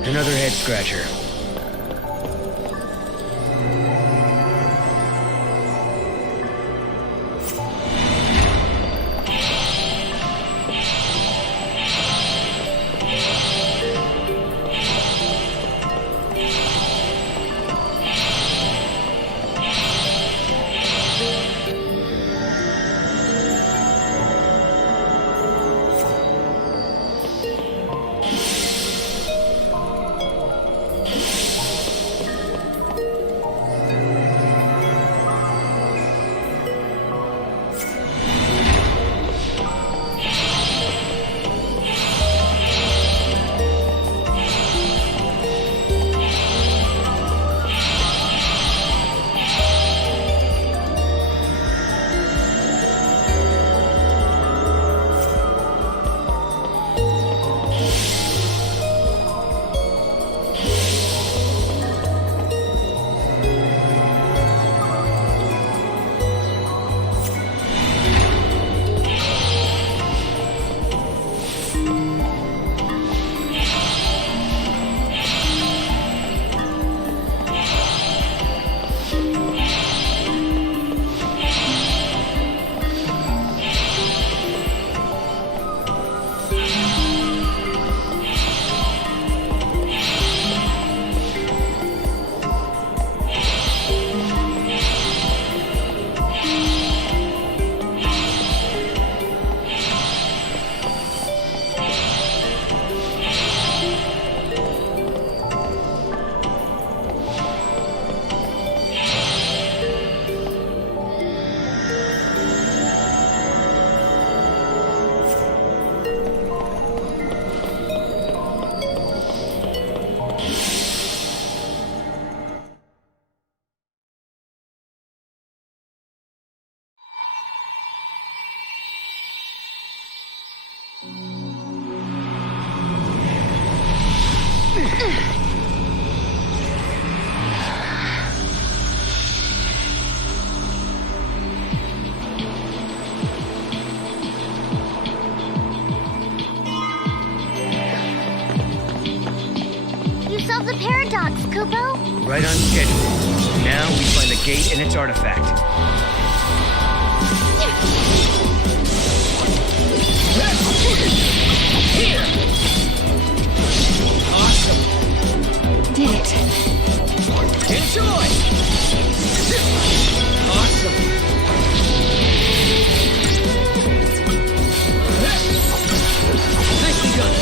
Another head scratcher. You solved the paradox, Kupo. Right on schedule. Now we find the gate and its artifact. Here! Awesome! Did it. Enjoy! Awesome! Nicely done!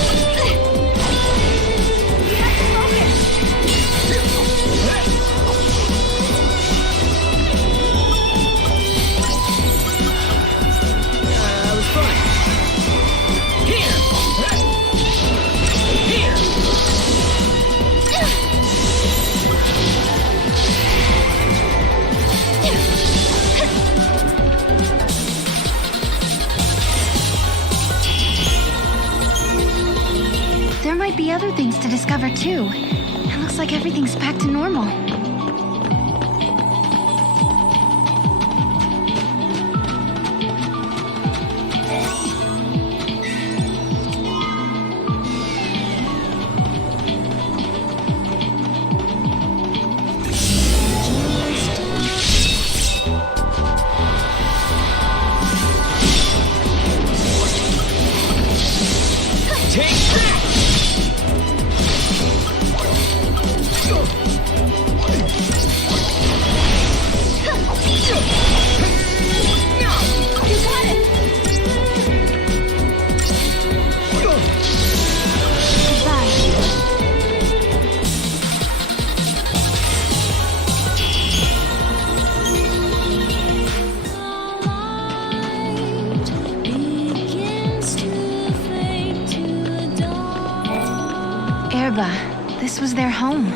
there might be other things to discover too. It looks like everything's back to normal. This was their home.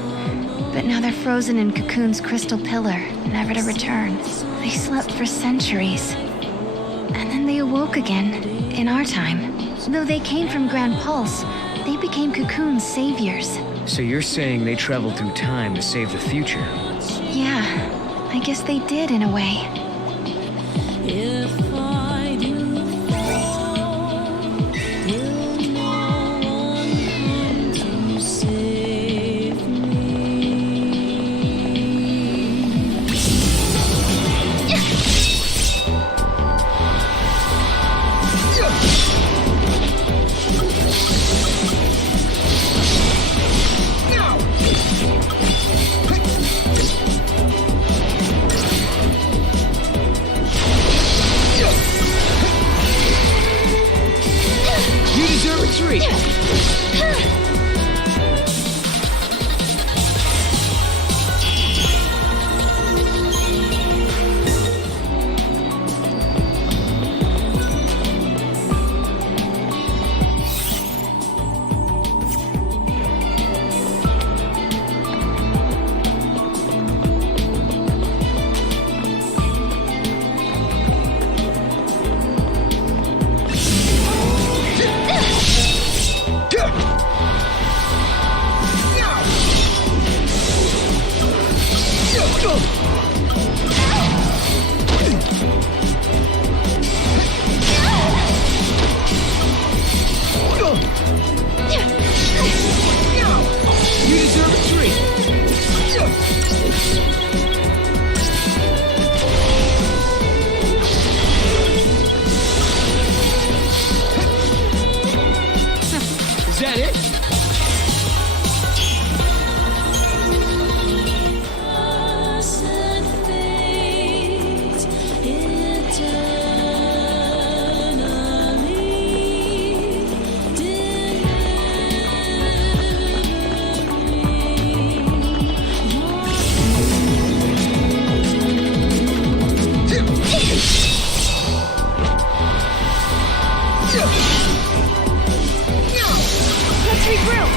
But now they're frozen in Cocoon's crystal pillar, never to return. They slept for centuries. And then they awoke again, in our time. Though they came from Grand Pulse, they became Cocoon's saviors. So you're saying they traveled through time to save the future? Yeah, I guess they did in a way. If I do fall, will no one come to save me? You deserve a treat! You deserve a treat! Is that it? Let's regroup!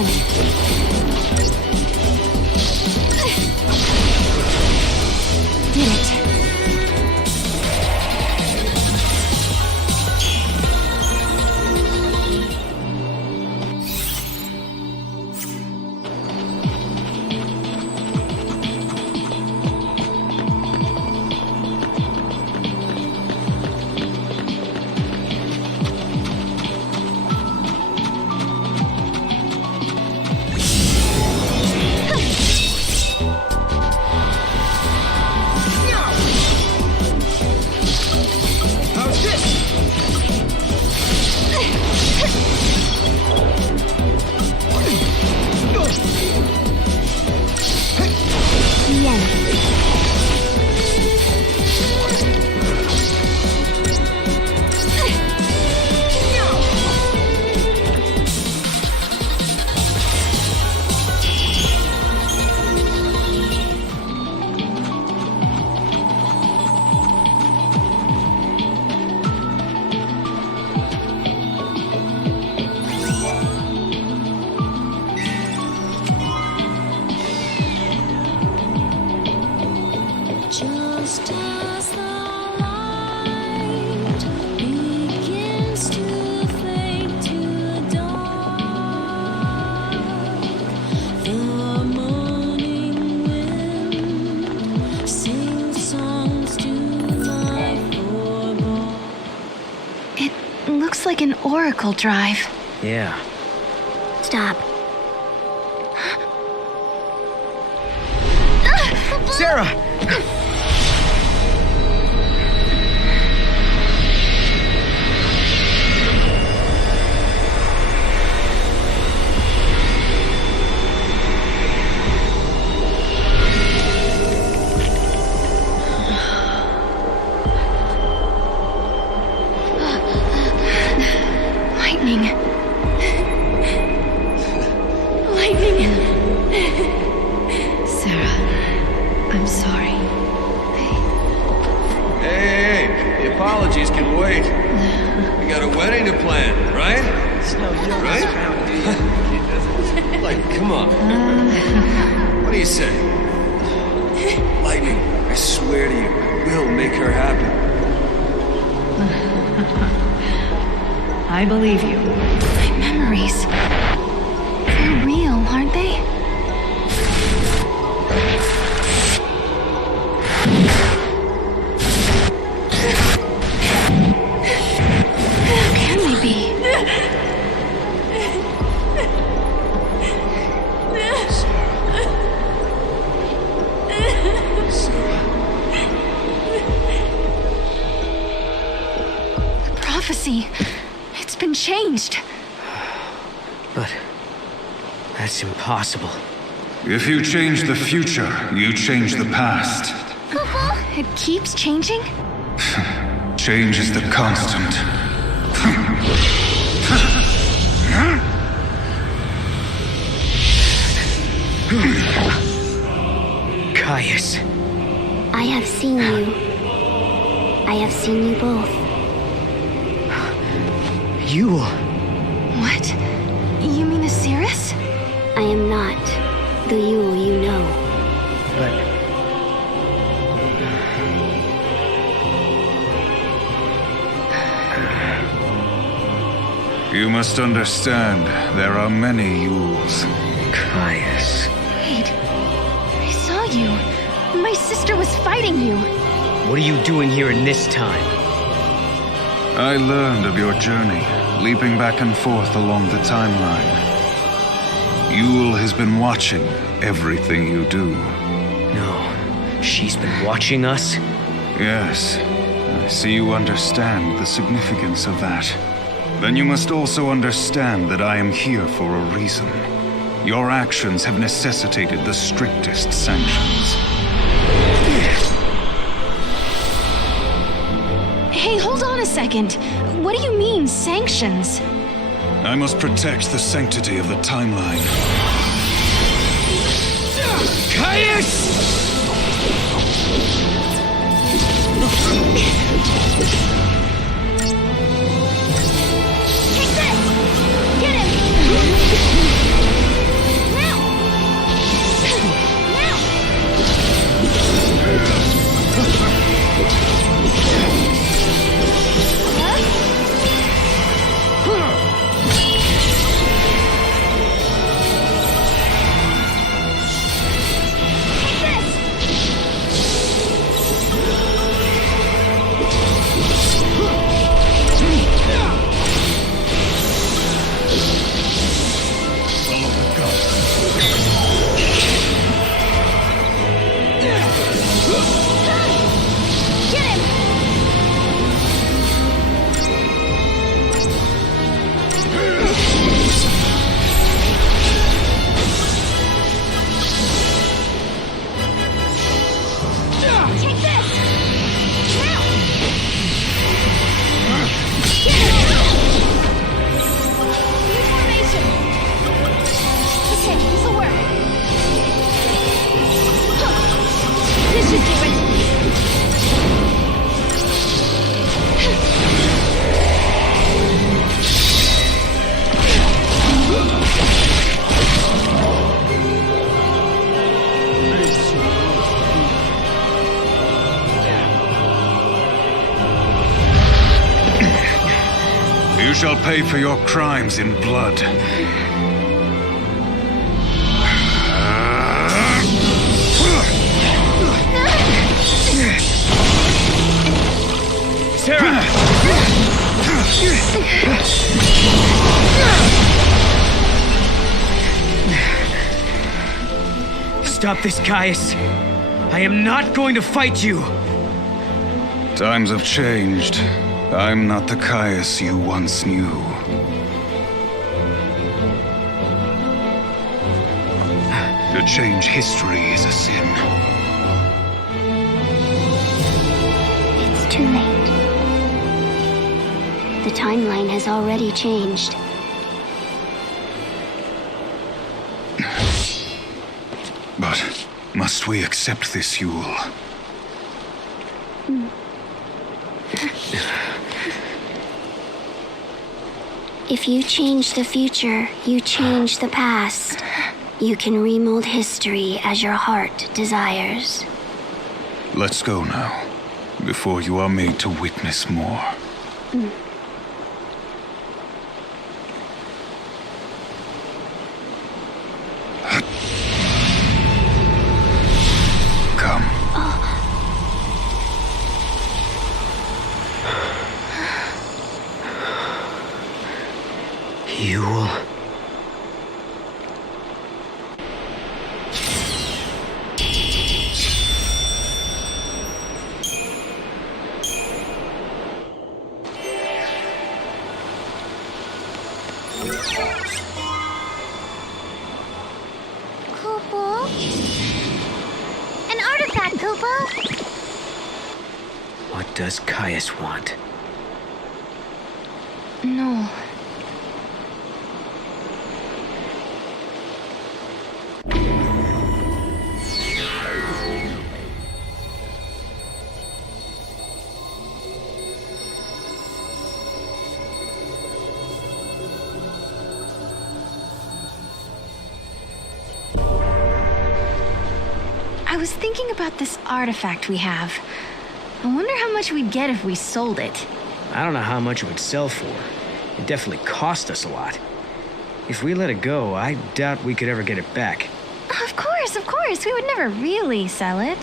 end. Did it. Just as the light begins to fade to dark, the moaning wind sings songs to my forebode. It looks like an oracle drive. Yeah. Stop. Sarah! Lightning. Lightning. Sarah, I'm sorry. Hey, the apologies can wait. We got a wedding to plan, right? Right? Like, come on. What do you say? Lightning, I swear to you, I will make her happy. I believe you. My memories. They're real, aren't they? How can they be? The prophecy. It's been changed. But that's impossible. If you change the future, you change the past. It keeps changing? Change is the constant. Caius. I have seen you. I have seen you both. Yule. What? You mean Asiris? I am not the Yule you know. But... You must understand, there are many Yules. Caius. Wait. I saw you. My sister was fighting you. What are you doing here in this time? I learned of your journey, leaping back and forth along the timeline. Yule has been watching everything you do. No, she's been watching us? Yes, I see you understand the significance of that. Then you must also understand that I am here for a reason. Your actions have necessitated the strictest sanctions. Hey, hold on a second. What do you mean, sanctions? I must protect the sanctity of the timeline. Caius! Get him! Get him! Take this! Now! Get him! New formation! Okay, this'll work. This should do it. You shall pay for your crimes in blood. Sarah! Stop this, Caius. I am not going to fight you. Times have changed. I'm not the Caius you once knew. To change history is a sin. It's too late. The timeline has already changed. But must we accept this, Yule? If you change the future, you change the past. You can remold history as your heart desires. Let's go now, before you are made to witness more. Come. Yule. Kupo? An artifact, Kupo! What does Caius want? No. I was thinking about this artifact we have. I wonder how much we'd get if we sold it. I don't know how much it would sell for. It definitely cost us a lot. If we let it go, I doubt we could ever get it back. Of course, of course. We would never really sell it.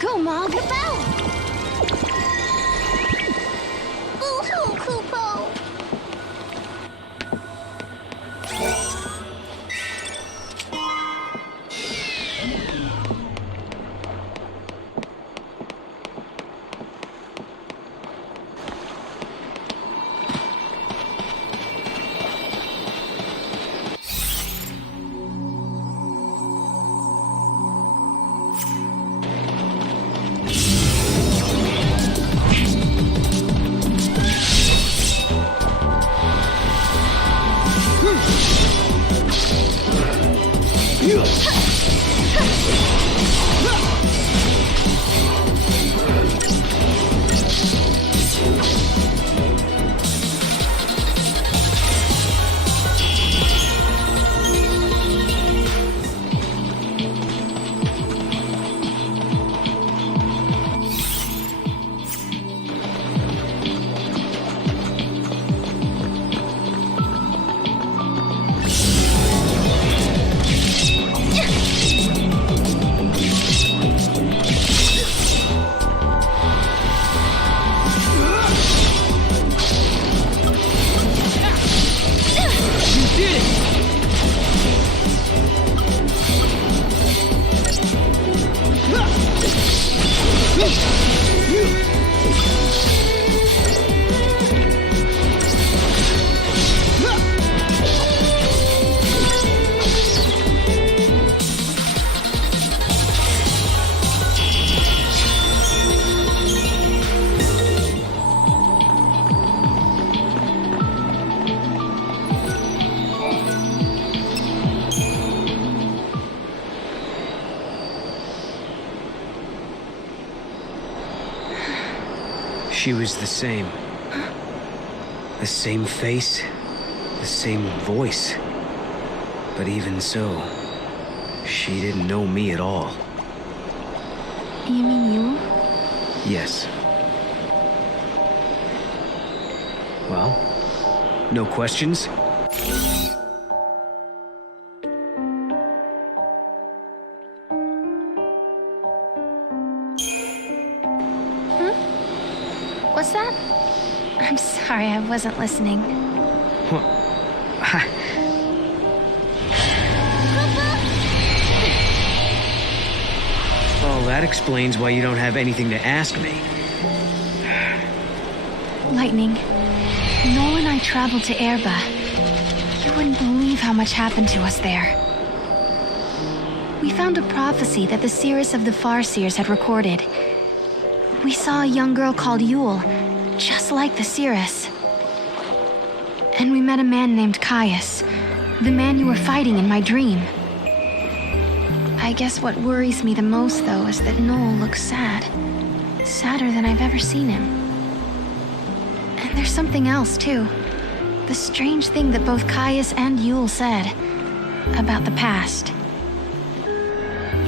Go, Mog. Boo-hoo, Kupo! She was the same. The same face, the same voice. But even so, she didn't know me at all. You mean you? Yes. Well, no questions? What's that? I'm sorry, I wasn't listening. Well, that explains why you don't have anything to ask me. Lightning, Noel and I traveled to Erba. You wouldn't believe how much happened to us there. We found a prophecy that the seers of the Farseers had recorded. We saw a young girl called Yule, just like the seeress. And we met a man named Caius, the man you were fighting in my dream. I guess what worries me the most, though, is that Noel looks sad. Sadder than I've ever seen him. And there's something else, too. The strange thing that both Caius and Yule said about the past.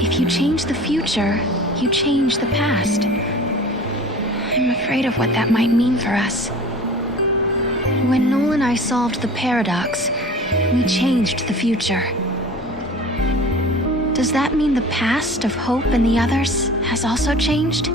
If you change the future, you change the past. I'm afraid of what that might mean for us. When Noel and I solved the paradox, we changed the future. Does that mean the past of Hope and the others has also changed?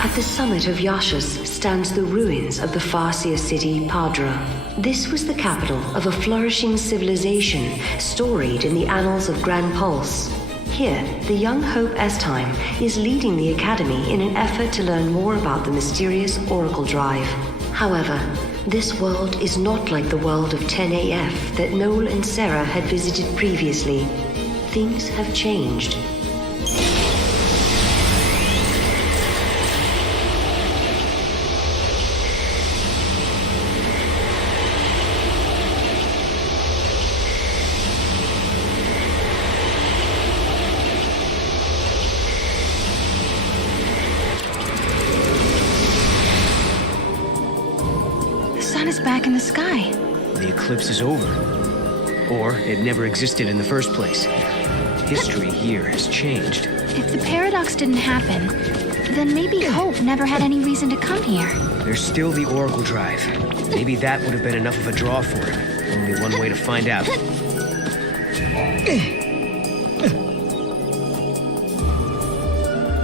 At the summit of Yashas stands the ruins of the Farseer city Padra. This was the capital of a flourishing civilization storied in the annals of Grand Pulse. Here, the young Hope Estime is leading the Academy in an effort to learn more about the mysterious Oracle Drive. However, this world is not like the world of 10AF that Noel and Sarah had visited previously. Things have changed. Back in the sky. The eclipse is over. Or it never existed in the first place. History here has changed. If the paradox didn't happen, then maybe Hope never had any reason to come here. There's still the Oracle Drive. Maybe that would have been enough of a draw for him. Only one way to find out.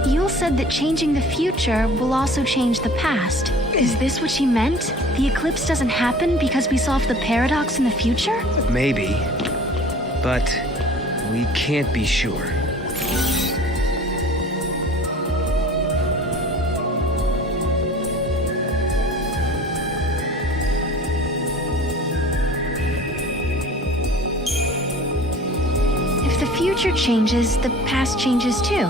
Yule said that changing the future will also change the past. Is this what she meant? The eclipse doesn't happen because we solved the paradox in the future? Maybe. But we can't be sure. If the future changes, the past changes too.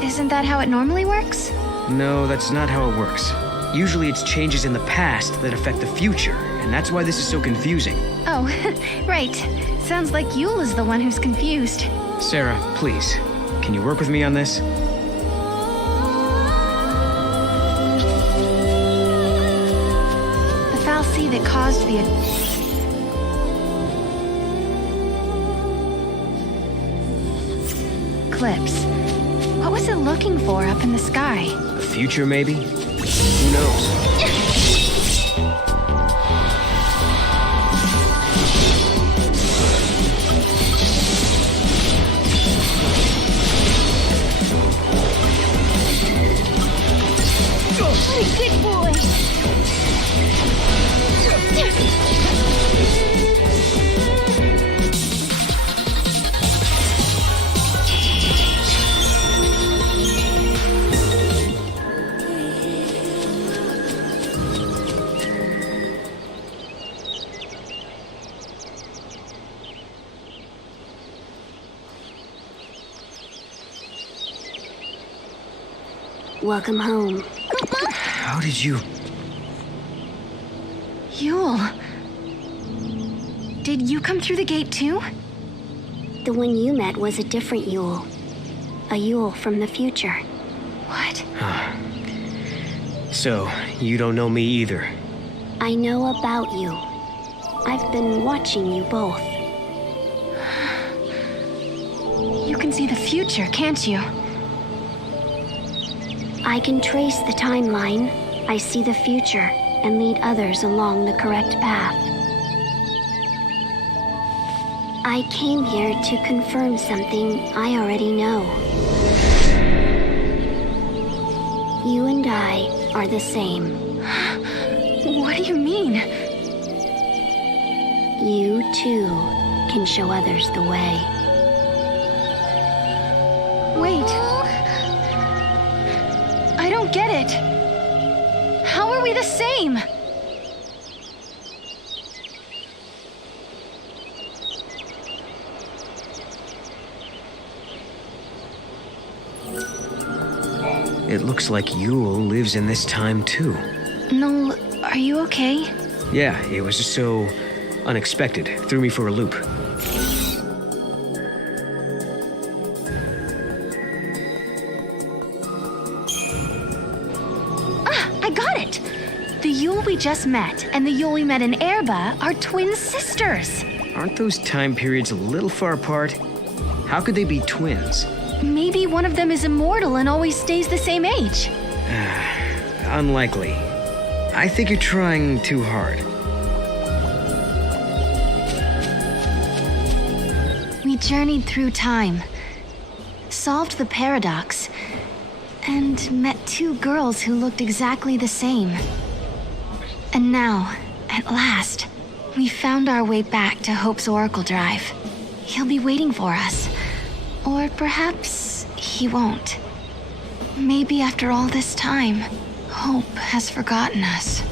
Isn't that how it normally works? No, that's not how it works. Usually it's changes in the past that affect the future, and that's why this is so confusing. Oh, right. Sounds like Yule is the one who's confused. Sarah, please, can you work with me on this? The fallacy that caused the... eclipse. What was it looking for up in the sky? The future, maybe? Who knows? Good boy. Welcome home. How did you... Yule. Did you come through the gate too? The one you met was a different Yule. A Yule from the future. What? So, you don't know me either. I know about you. I've been watching you both. You can see the future, can't you? I can trace the timeline. I see the future and lead others along the correct path. I came here to confirm something I already know. You and I are the same. What do you mean? You, too, can show others the way. Wait. I don't get it. How are we the same? It looks like Yule lives in this time, too. Noel, are you okay? Yeah, it was just so unexpected. Threw me for a loop. I got it! The Yule we just met and the Yule we met in Erba are twin sisters. Aren't those time periods a little far apart? How could they be twins? Maybe one of them is immortal and always stays the same age. Unlikely. I think you're trying too hard. We journeyed through time, solved the paradox, and met two girls who looked exactly the same. And now, at last, we found our way back to Hope's Oracle Drive. He'll be waiting for us. Or perhaps he won't. Maybe after all this time, Hope has forgotten us.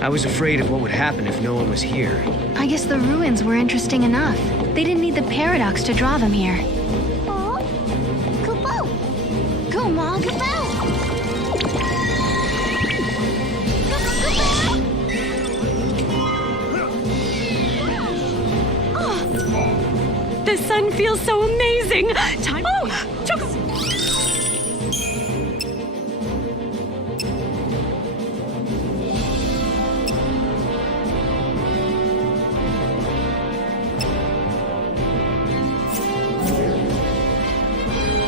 I was afraid of what would happen if no one was here. I guess the ruins were interesting enough. They didn't need the paradox to draw them here. Oh, Kupo! Come on, Kupo! The sun feels so amazing! Time. Oh!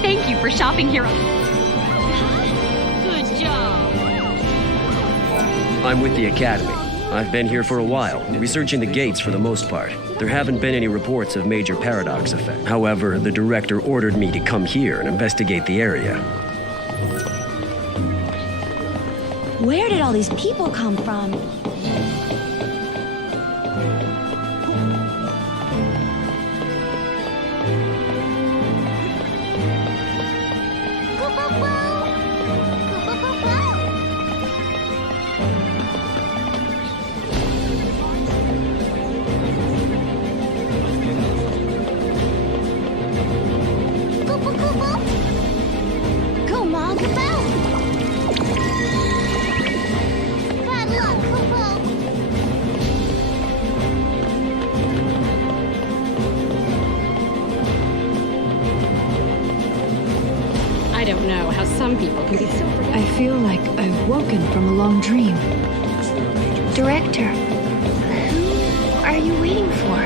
Thank you for shopping here. Good job. I'm with the Academy. I've been here for a while, researching the gates for the most part. There haven't been any reports of major paradox effect. However, the director ordered me to come here and investigate the area. Where did all these people come from? I don't know how some people can be so forgetful. I feel like I've woken from a long dream. Director, who are you waiting for?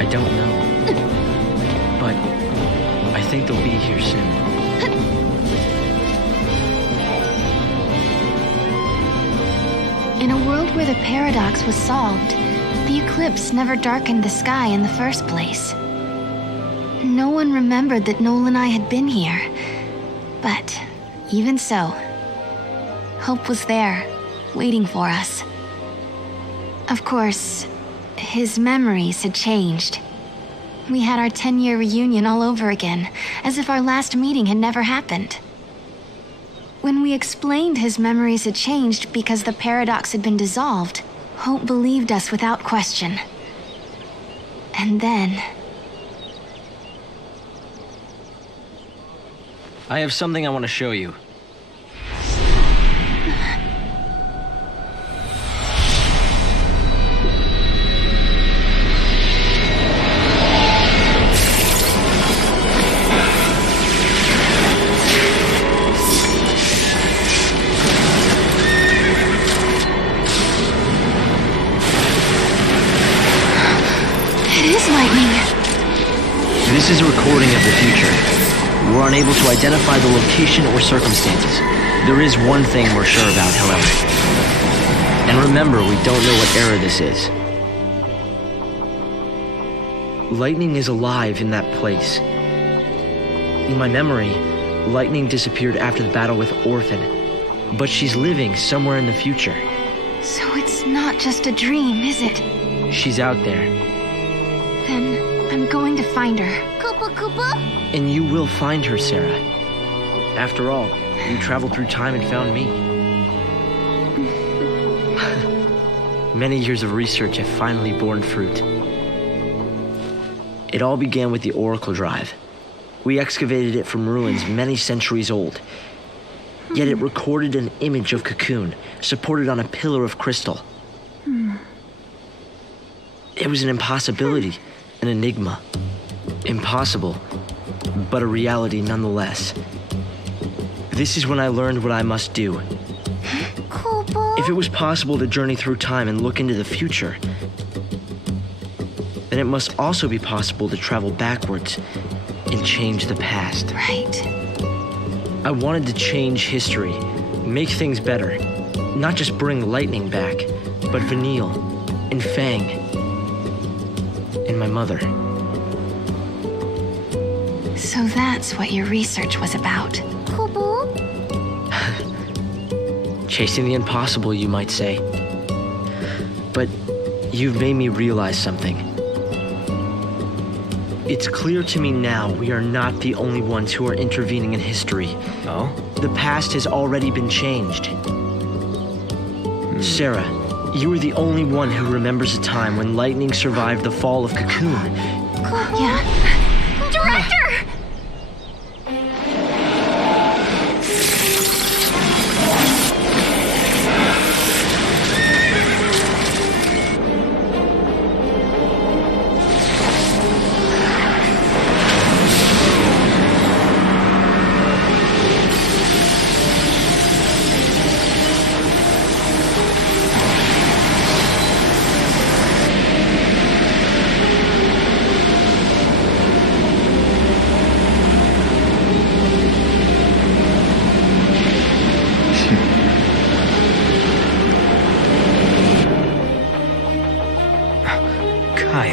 I don't know. But I think they'll be here soon. In a world where the paradox was solved, the eclipse never darkened the sky in the first place. No one remembered that Noel and I had been here. But even so, hope was there, waiting for us. Of course, his memories had changed. We had our 10-year reunion all over again, as if our last meeting had never happened. When we explained his memories had changed because the paradox had been dissolved, Hope believed us without question. And then... I have something I want to show you. This is a recording of the future. We're unable to identify the location or circumstances. There is one thing we're sure about, however. And remember, we don't know what era this is. Lightning is alive in that place. In my memory, Lightning disappeared after the battle with Orphan, but she's living somewhere in the future. So it's not just a dream, is it? She's out there. Then I'm going to find her. Koopa Koopa? And you will find her, Sarah. After all, you traveled through time and found me. Many years of research have finally borne fruit. It all began with the Oracle Drive. We excavated it from ruins many centuries old. Yet it recorded an image of Cocoon, supported on a pillar of crystal. It was an impossibility, an enigma. Impossible, but a reality nonetheless. This is when I learned what I must do. If it was possible to journey through time and look into the future, then it must also be possible to travel backwards and change the past. Right. I wanted to change history, make things better. Not just bring Lightning back, but Vanille, and Fang, and my mother. So that's what your research was about. Chasing the impossible, you might say. But you've made me realize something. It's clear to me now we are not the only ones who are intervening in history. Oh? The past has already been changed. Sarah, you are the only one who remembers a time when Lightning survived the fall of Cocoon. Yeah. Director!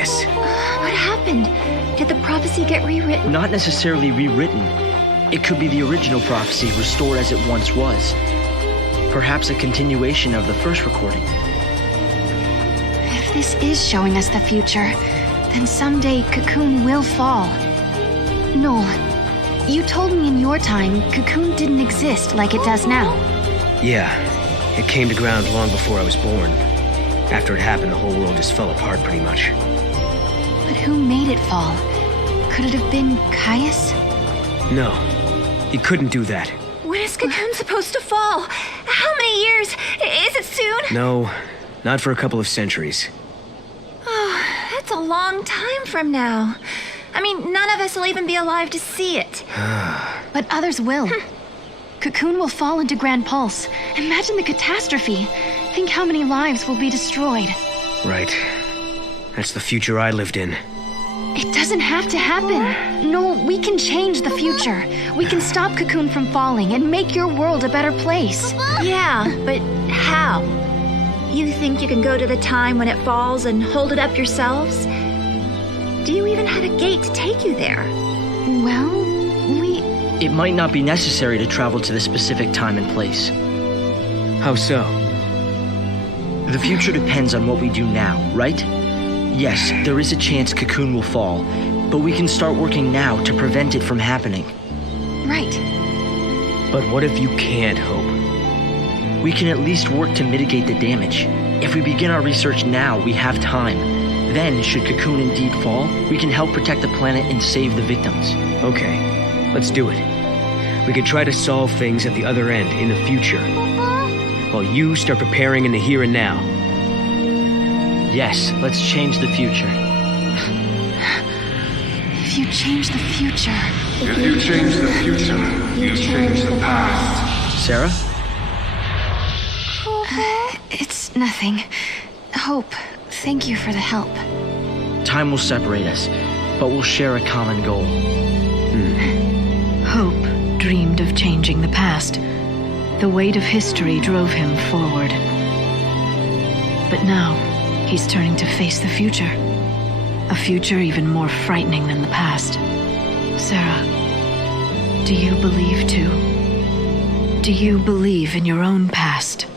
What happened? Did the prophecy get rewritten? Not necessarily rewritten. It could be the original prophecy restored as it once was. Perhaps a continuation of the first recording. If this is showing us the future, then someday Cocoon will fall. Noel, you told me in your time Cocoon didn't exist like it does now. Yeah, it came to ground long before I was born. After it happened, the whole world just fell apart pretty much. But who made it fall? Could it have been Caius? No, he couldn't do that. When is Cocoon supposed to fall? How many years? Is it soon? No, not for a couple of centuries. Oh, that's a long time from now. I mean, none of us will even be alive to see it. But others will. Cocoon will fall into Grand Pulse. Imagine the catastrophe. Think how many lives will be destroyed. Right. That's the future I lived in. It doesn't have to happen. No, we can change the future. We can stop Cocoon from falling and make your world a better place. Yeah, but how? You think you can go to the time when it falls and hold it up yourselves? Do you even have a gate to take you there? Well, It might not be necessary to travel to the specific time and place. How so? The future depends on what we do now, right? Yes, there is a chance Cocoon will fall, but we can start working now to prevent it from happening. Right. But what if you can't hope? We can at least work to mitigate the damage. If we begin our research now, we have time. Then, should Cocoon indeed fall, we can help protect the planet and save the victims. Okay, let's do it. We could try to solve things at the other end, in the future. While you start preparing in the here and now. Yes, let's change the future. If you change the future... If you change the future, you change the past. Sarah? It's nothing. Hope, thank you for the help. Time will separate us, but we'll share a common goal. Hope dreamed of changing the past. The weight of history drove him forward. But now, he's turning to face the future. A future even more frightening than the past. Sarah, do you believe too? Do you believe in your own past?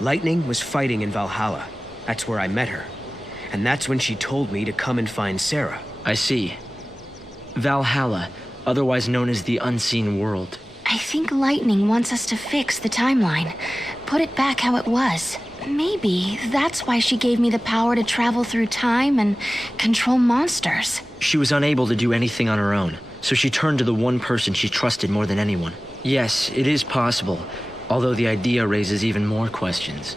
Lightning was fighting in Valhalla. That's where I met her. And that's when she told me to come and find Sarah. I see. Valhalla, otherwise known as the Unseen World. I think Lightning wants us to fix the timeline. Put it back how it was. Maybe that's why she gave me the power to travel through time and control monsters. She was unable to do anything on her own, so she turned to the one person she trusted more than anyone. Yes, it is possible, although the idea raises even more questions.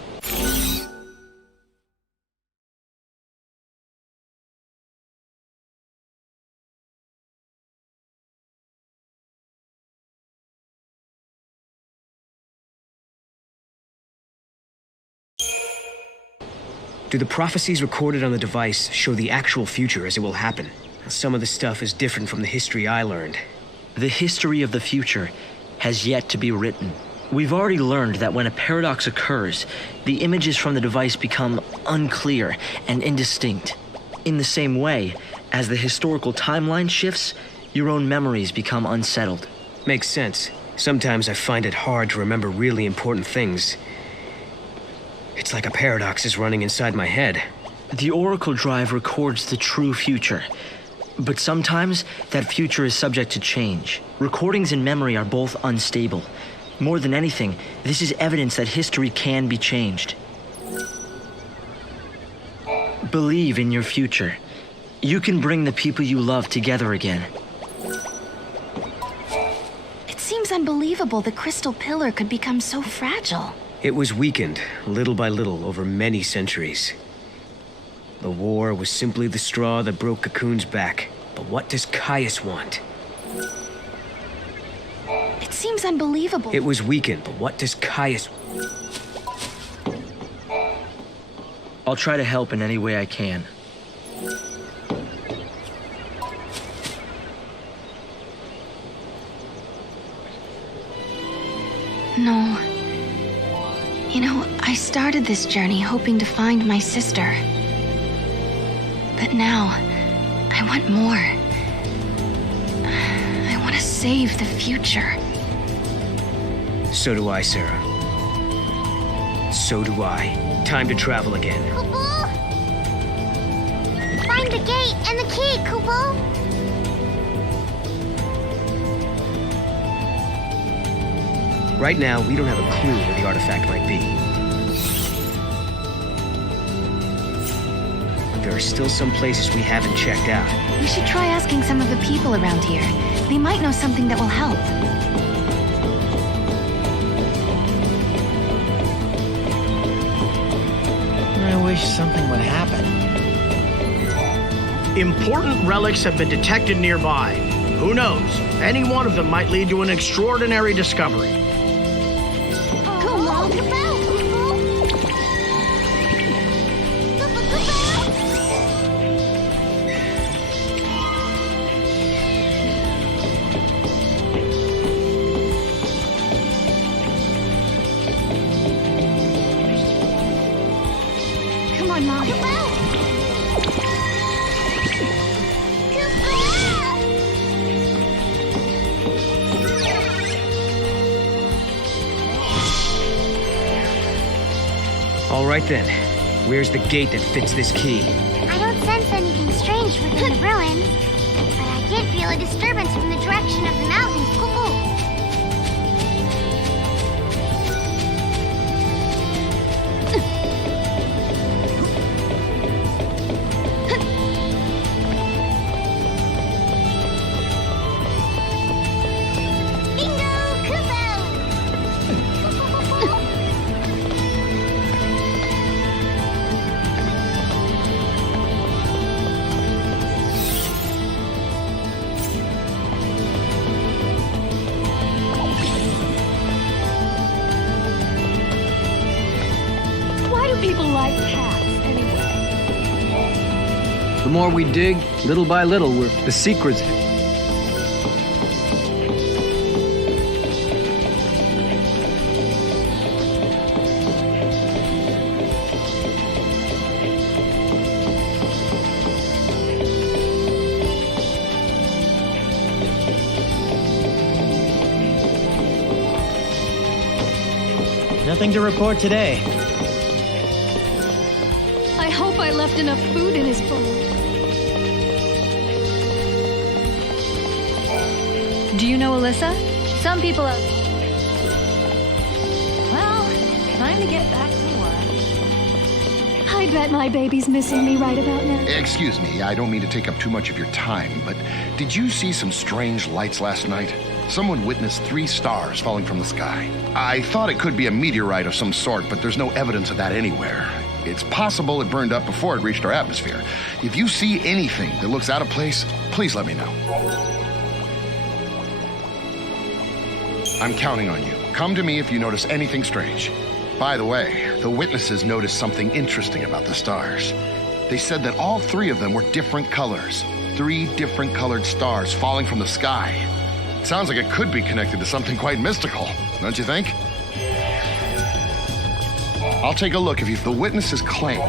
Do the prophecies recorded on the device show the actual future as it will happen? Some of the stuff is different from the history I learned. The history of the future has yet to be written. We've already learned that when a paradox occurs, the images from the device become unclear and indistinct. In the same way, as the historical timeline shifts, your own memories become unsettled. Makes sense. Sometimes I find it hard to remember really important things. It's like a paradox is running inside my head. The Oracle Drive records the true future, but sometimes that future is subject to change. Recordings and memory are both unstable. More than anything, this is evidence that history can be changed. Believe in your future. You can bring the people you love together again. It seems unbelievable the crystal pillar could become so fragile. It was weakened, little by little, over many centuries. The war was simply the straw that broke Cocoon's back. But what does Caius want? It seems unbelievable. It was weakened, but what does Caius... I'll try to help in any way I can. No. You know, I started this journey hoping to find my sister. But now, I want more. I want to save the future. So do I, Sarah. So do I. Time to travel again. Kubo! Find the gate and the key, Kubo! Right now, we don't have a clue where the artifact might be. But there are still some places we haven't checked out. We should try asking some of the people around here. They might know something that will help. I wish something would happen. Important relics have been detected nearby. Who knows? Any one of them might lead to an extraordinary discovery. Come on, Come on, Mom. All right then. Where's the gate that fits this key? I don't sense anything strange within the ruins, but I did feel a disturbance from the direction of the mountains. People like cats, anyway. The more we dig, little by little, the secrets. Nothing to report today. I hope I left enough food in his bowl. Do you know Alyssa? Some people are... Well, time to get back to work. I bet my baby's missing me right about now. Excuse me, I don't mean to take up too much of your time, but did you see some strange lights last night? Someone witnessed 3 stars falling from the sky. I thought it could be a meteorite of some sort, but there's no evidence of that anywhere. It's possible it burned up before it reached our atmosphere. If you see anything that looks out of place, please let me know. I'm counting on you. Come to me if you notice anything strange. By the way, the witnesses noticed something interesting about the stars. They said that all 3 of them were different colors. 3 different colored stars falling from the sky. It sounds like it could be connected to something quite mystical, don't you think? I'll take a look if the witnesses claim.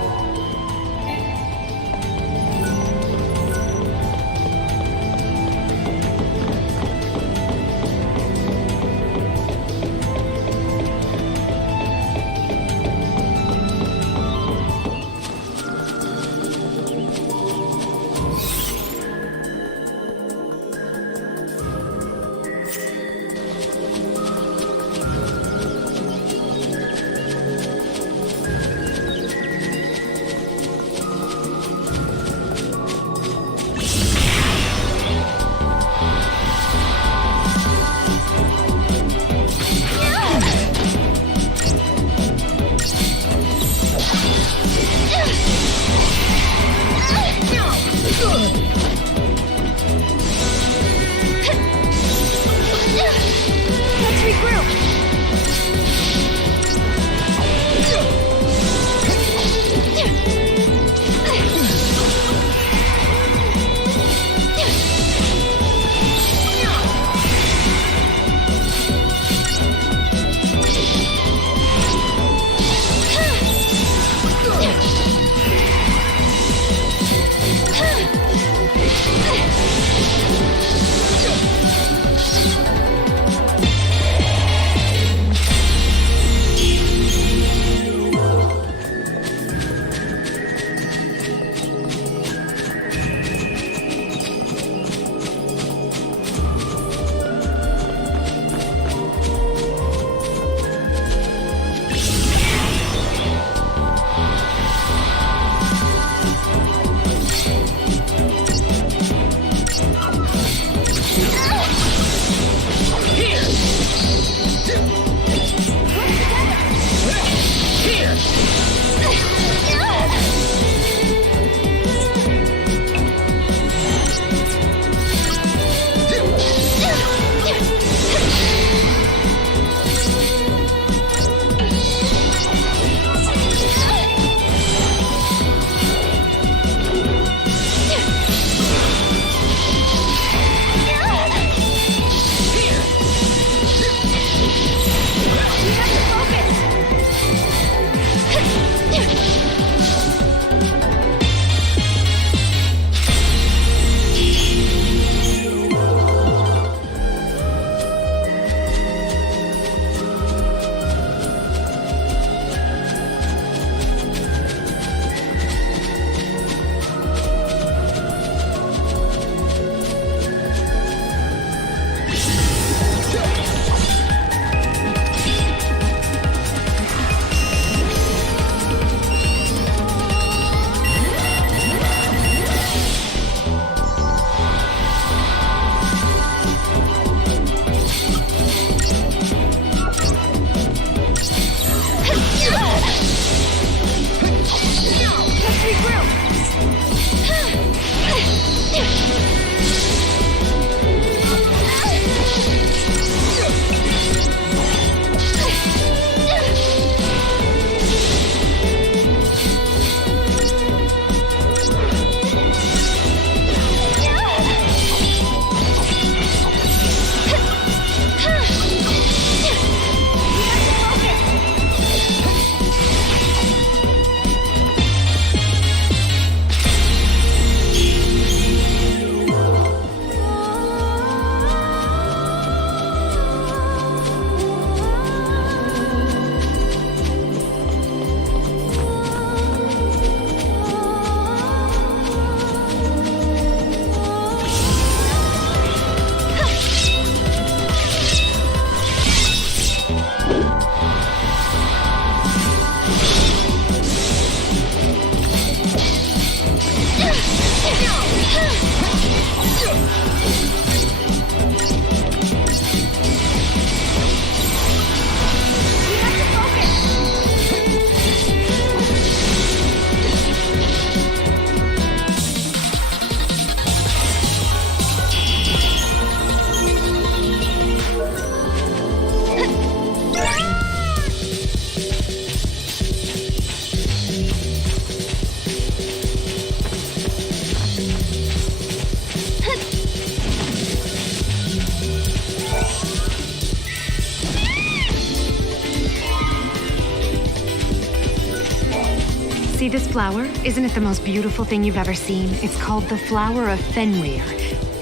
See this flower? Isn't it the most beautiful thing you've ever seen? It's called the flower of Fenrir.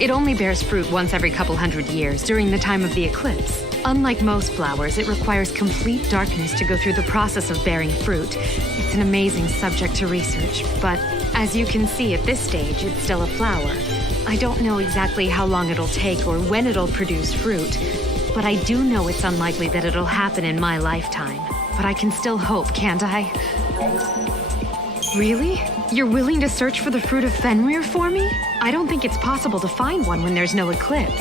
It only bears fruit once every couple hundred years during the time of the eclipse. Unlike most flowers, it requires complete darkness to go through the process of bearing fruit. It's an amazing subject to research, but as you can see at this stage, it's still a flower. I don't know exactly how long it'll take or when it'll produce fruit, but I do know it's unlikely that it'll happen in my lifetime. But I can still hope, can't I? Really? You're willing to search for the fruit of Fenrir for me? I don't think it's possible to find one when there's no eclipse.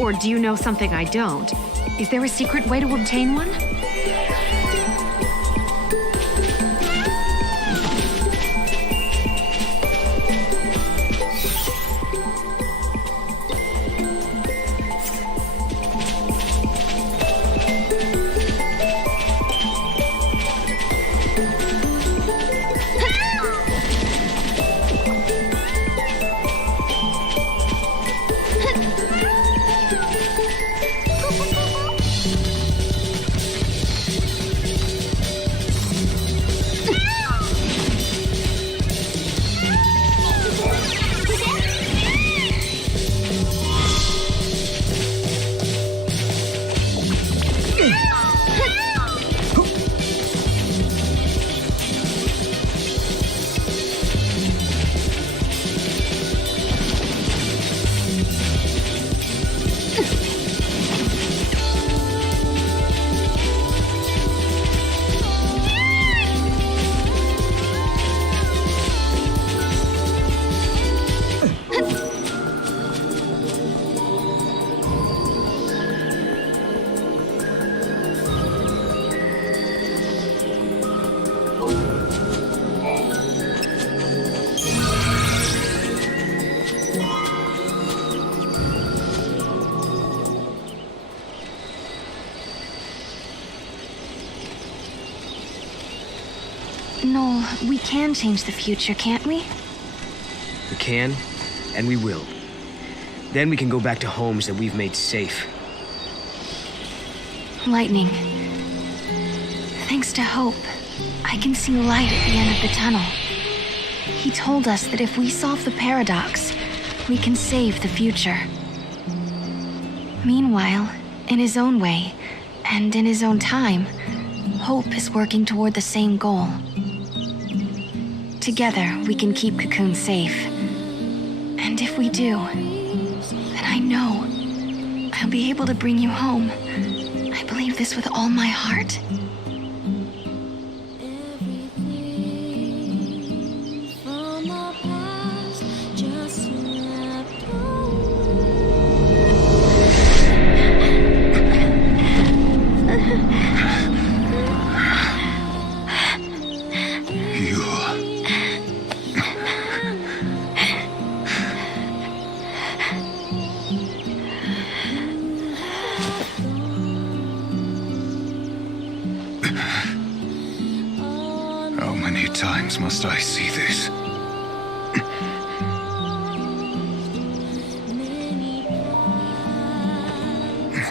Or do you know something I don't? Is there a secret way to obtain one? Noel, we can change the future, can't we? We can, and we will. Then we can go back to homes that we've made safe. Lightning. Thanks to Hope, I can see light at the end of the tunnel. He told us that if we solve the paradox, we can save the future. Meanwhile, in his own way, and in his own time, Hope is working toward the same goal. Together, we can keep Cocoon safe. And if we do, then I know I'll be able to bring you home. I believe this with all my heart. From our past, just left How many times must I see this?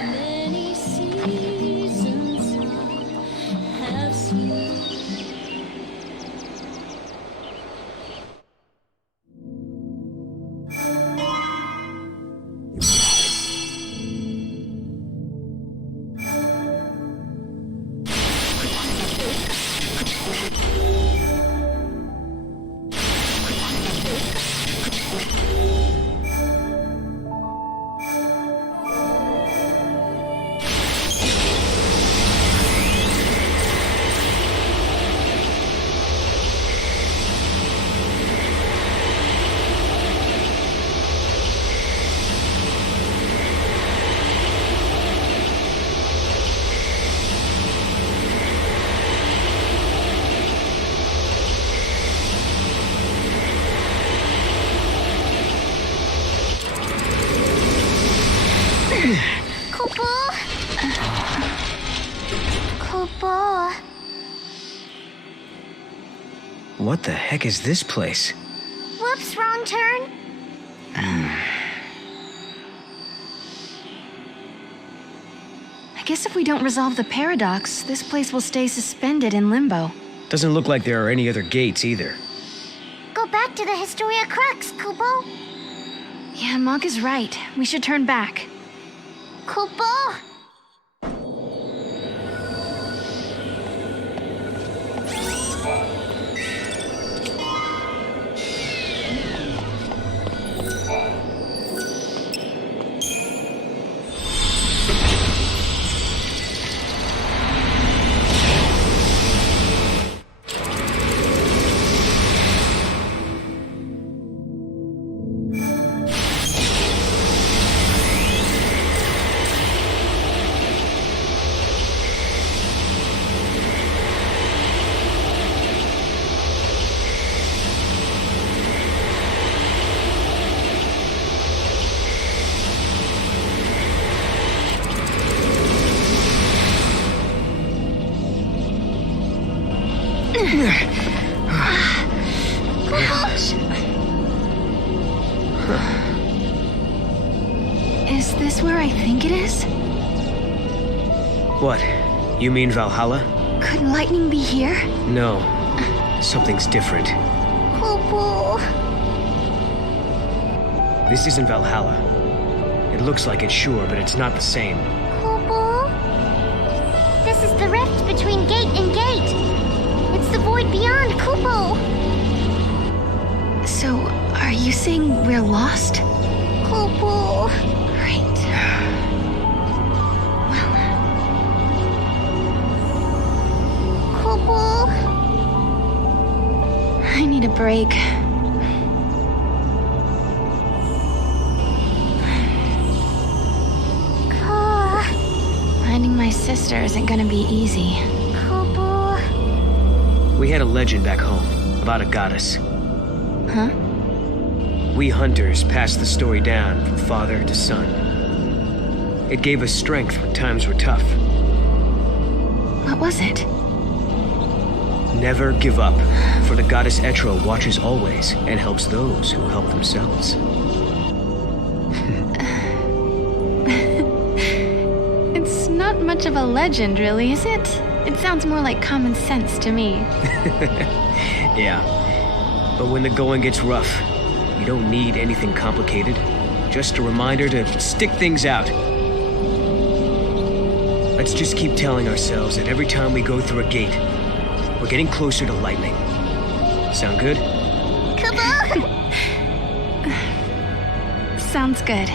many seasons I have seen. What the heck is this place? Whoops, wrong turn. I guess if we don't resolve the paradox, this place will stay suspended in limbo. Doesn't look like there are any other gates either. Go back to the Historia Crux, Kupo. Yeah, Mog is right. We should turn back. Kupo? Is this where I think it is? What? You mean Valhalla? Could lightning be here? No. Something's different. Kupo. This isn't Valhalla. It looks like it, sure, but it's not the same. Kupo? This is the rift between gate and gate. It's the void beyond, Kupo. So, are you saying we're lost? Kupo. Great. Kupo. I need a break. Finding my sister isn't gonna be easy. Kupo. We had a legend back home about a goddess. Huh? We hunters passed the story down from father to son. It gave us strength when times were tough. What was it? Never give up, for the goddess Etro watches always and helps those who help themselves. It's not much of a legend, really, is it? It sounds more like common sense to me. Yeah, but when the going gets rough, you don't need anything complicated. Just a reminder to stick things out. Let's just keep telling ourselves that every time we go through a gate, we're getting closer to lightning. Sound good? Sounds good.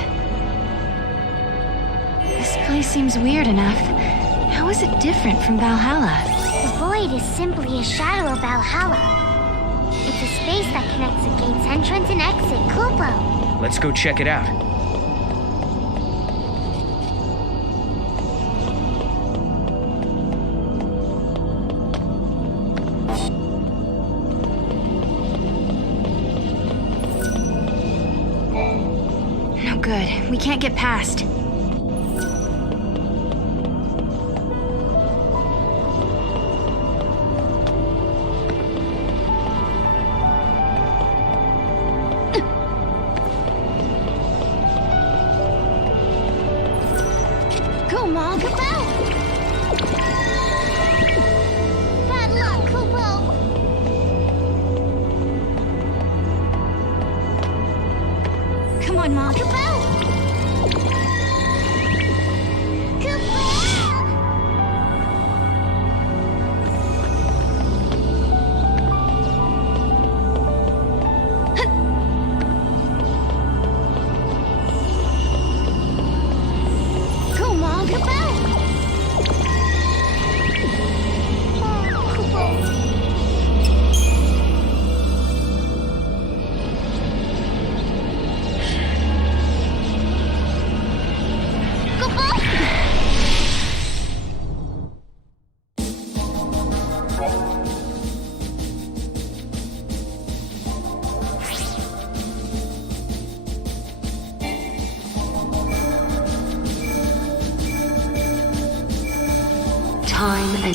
This place seems weird enough. How is it different from Valhalla? The void is simply a shadow of Valhalla. It's a space that connects the gate's entrance and exit, Kupo. Let's go check it out. No good. We can't get past. Go, Mom, go out! Bad luck, Kupo! Come on, Mom. Kupo! Go, Mom. Kupo! Oh, Kupo. Time and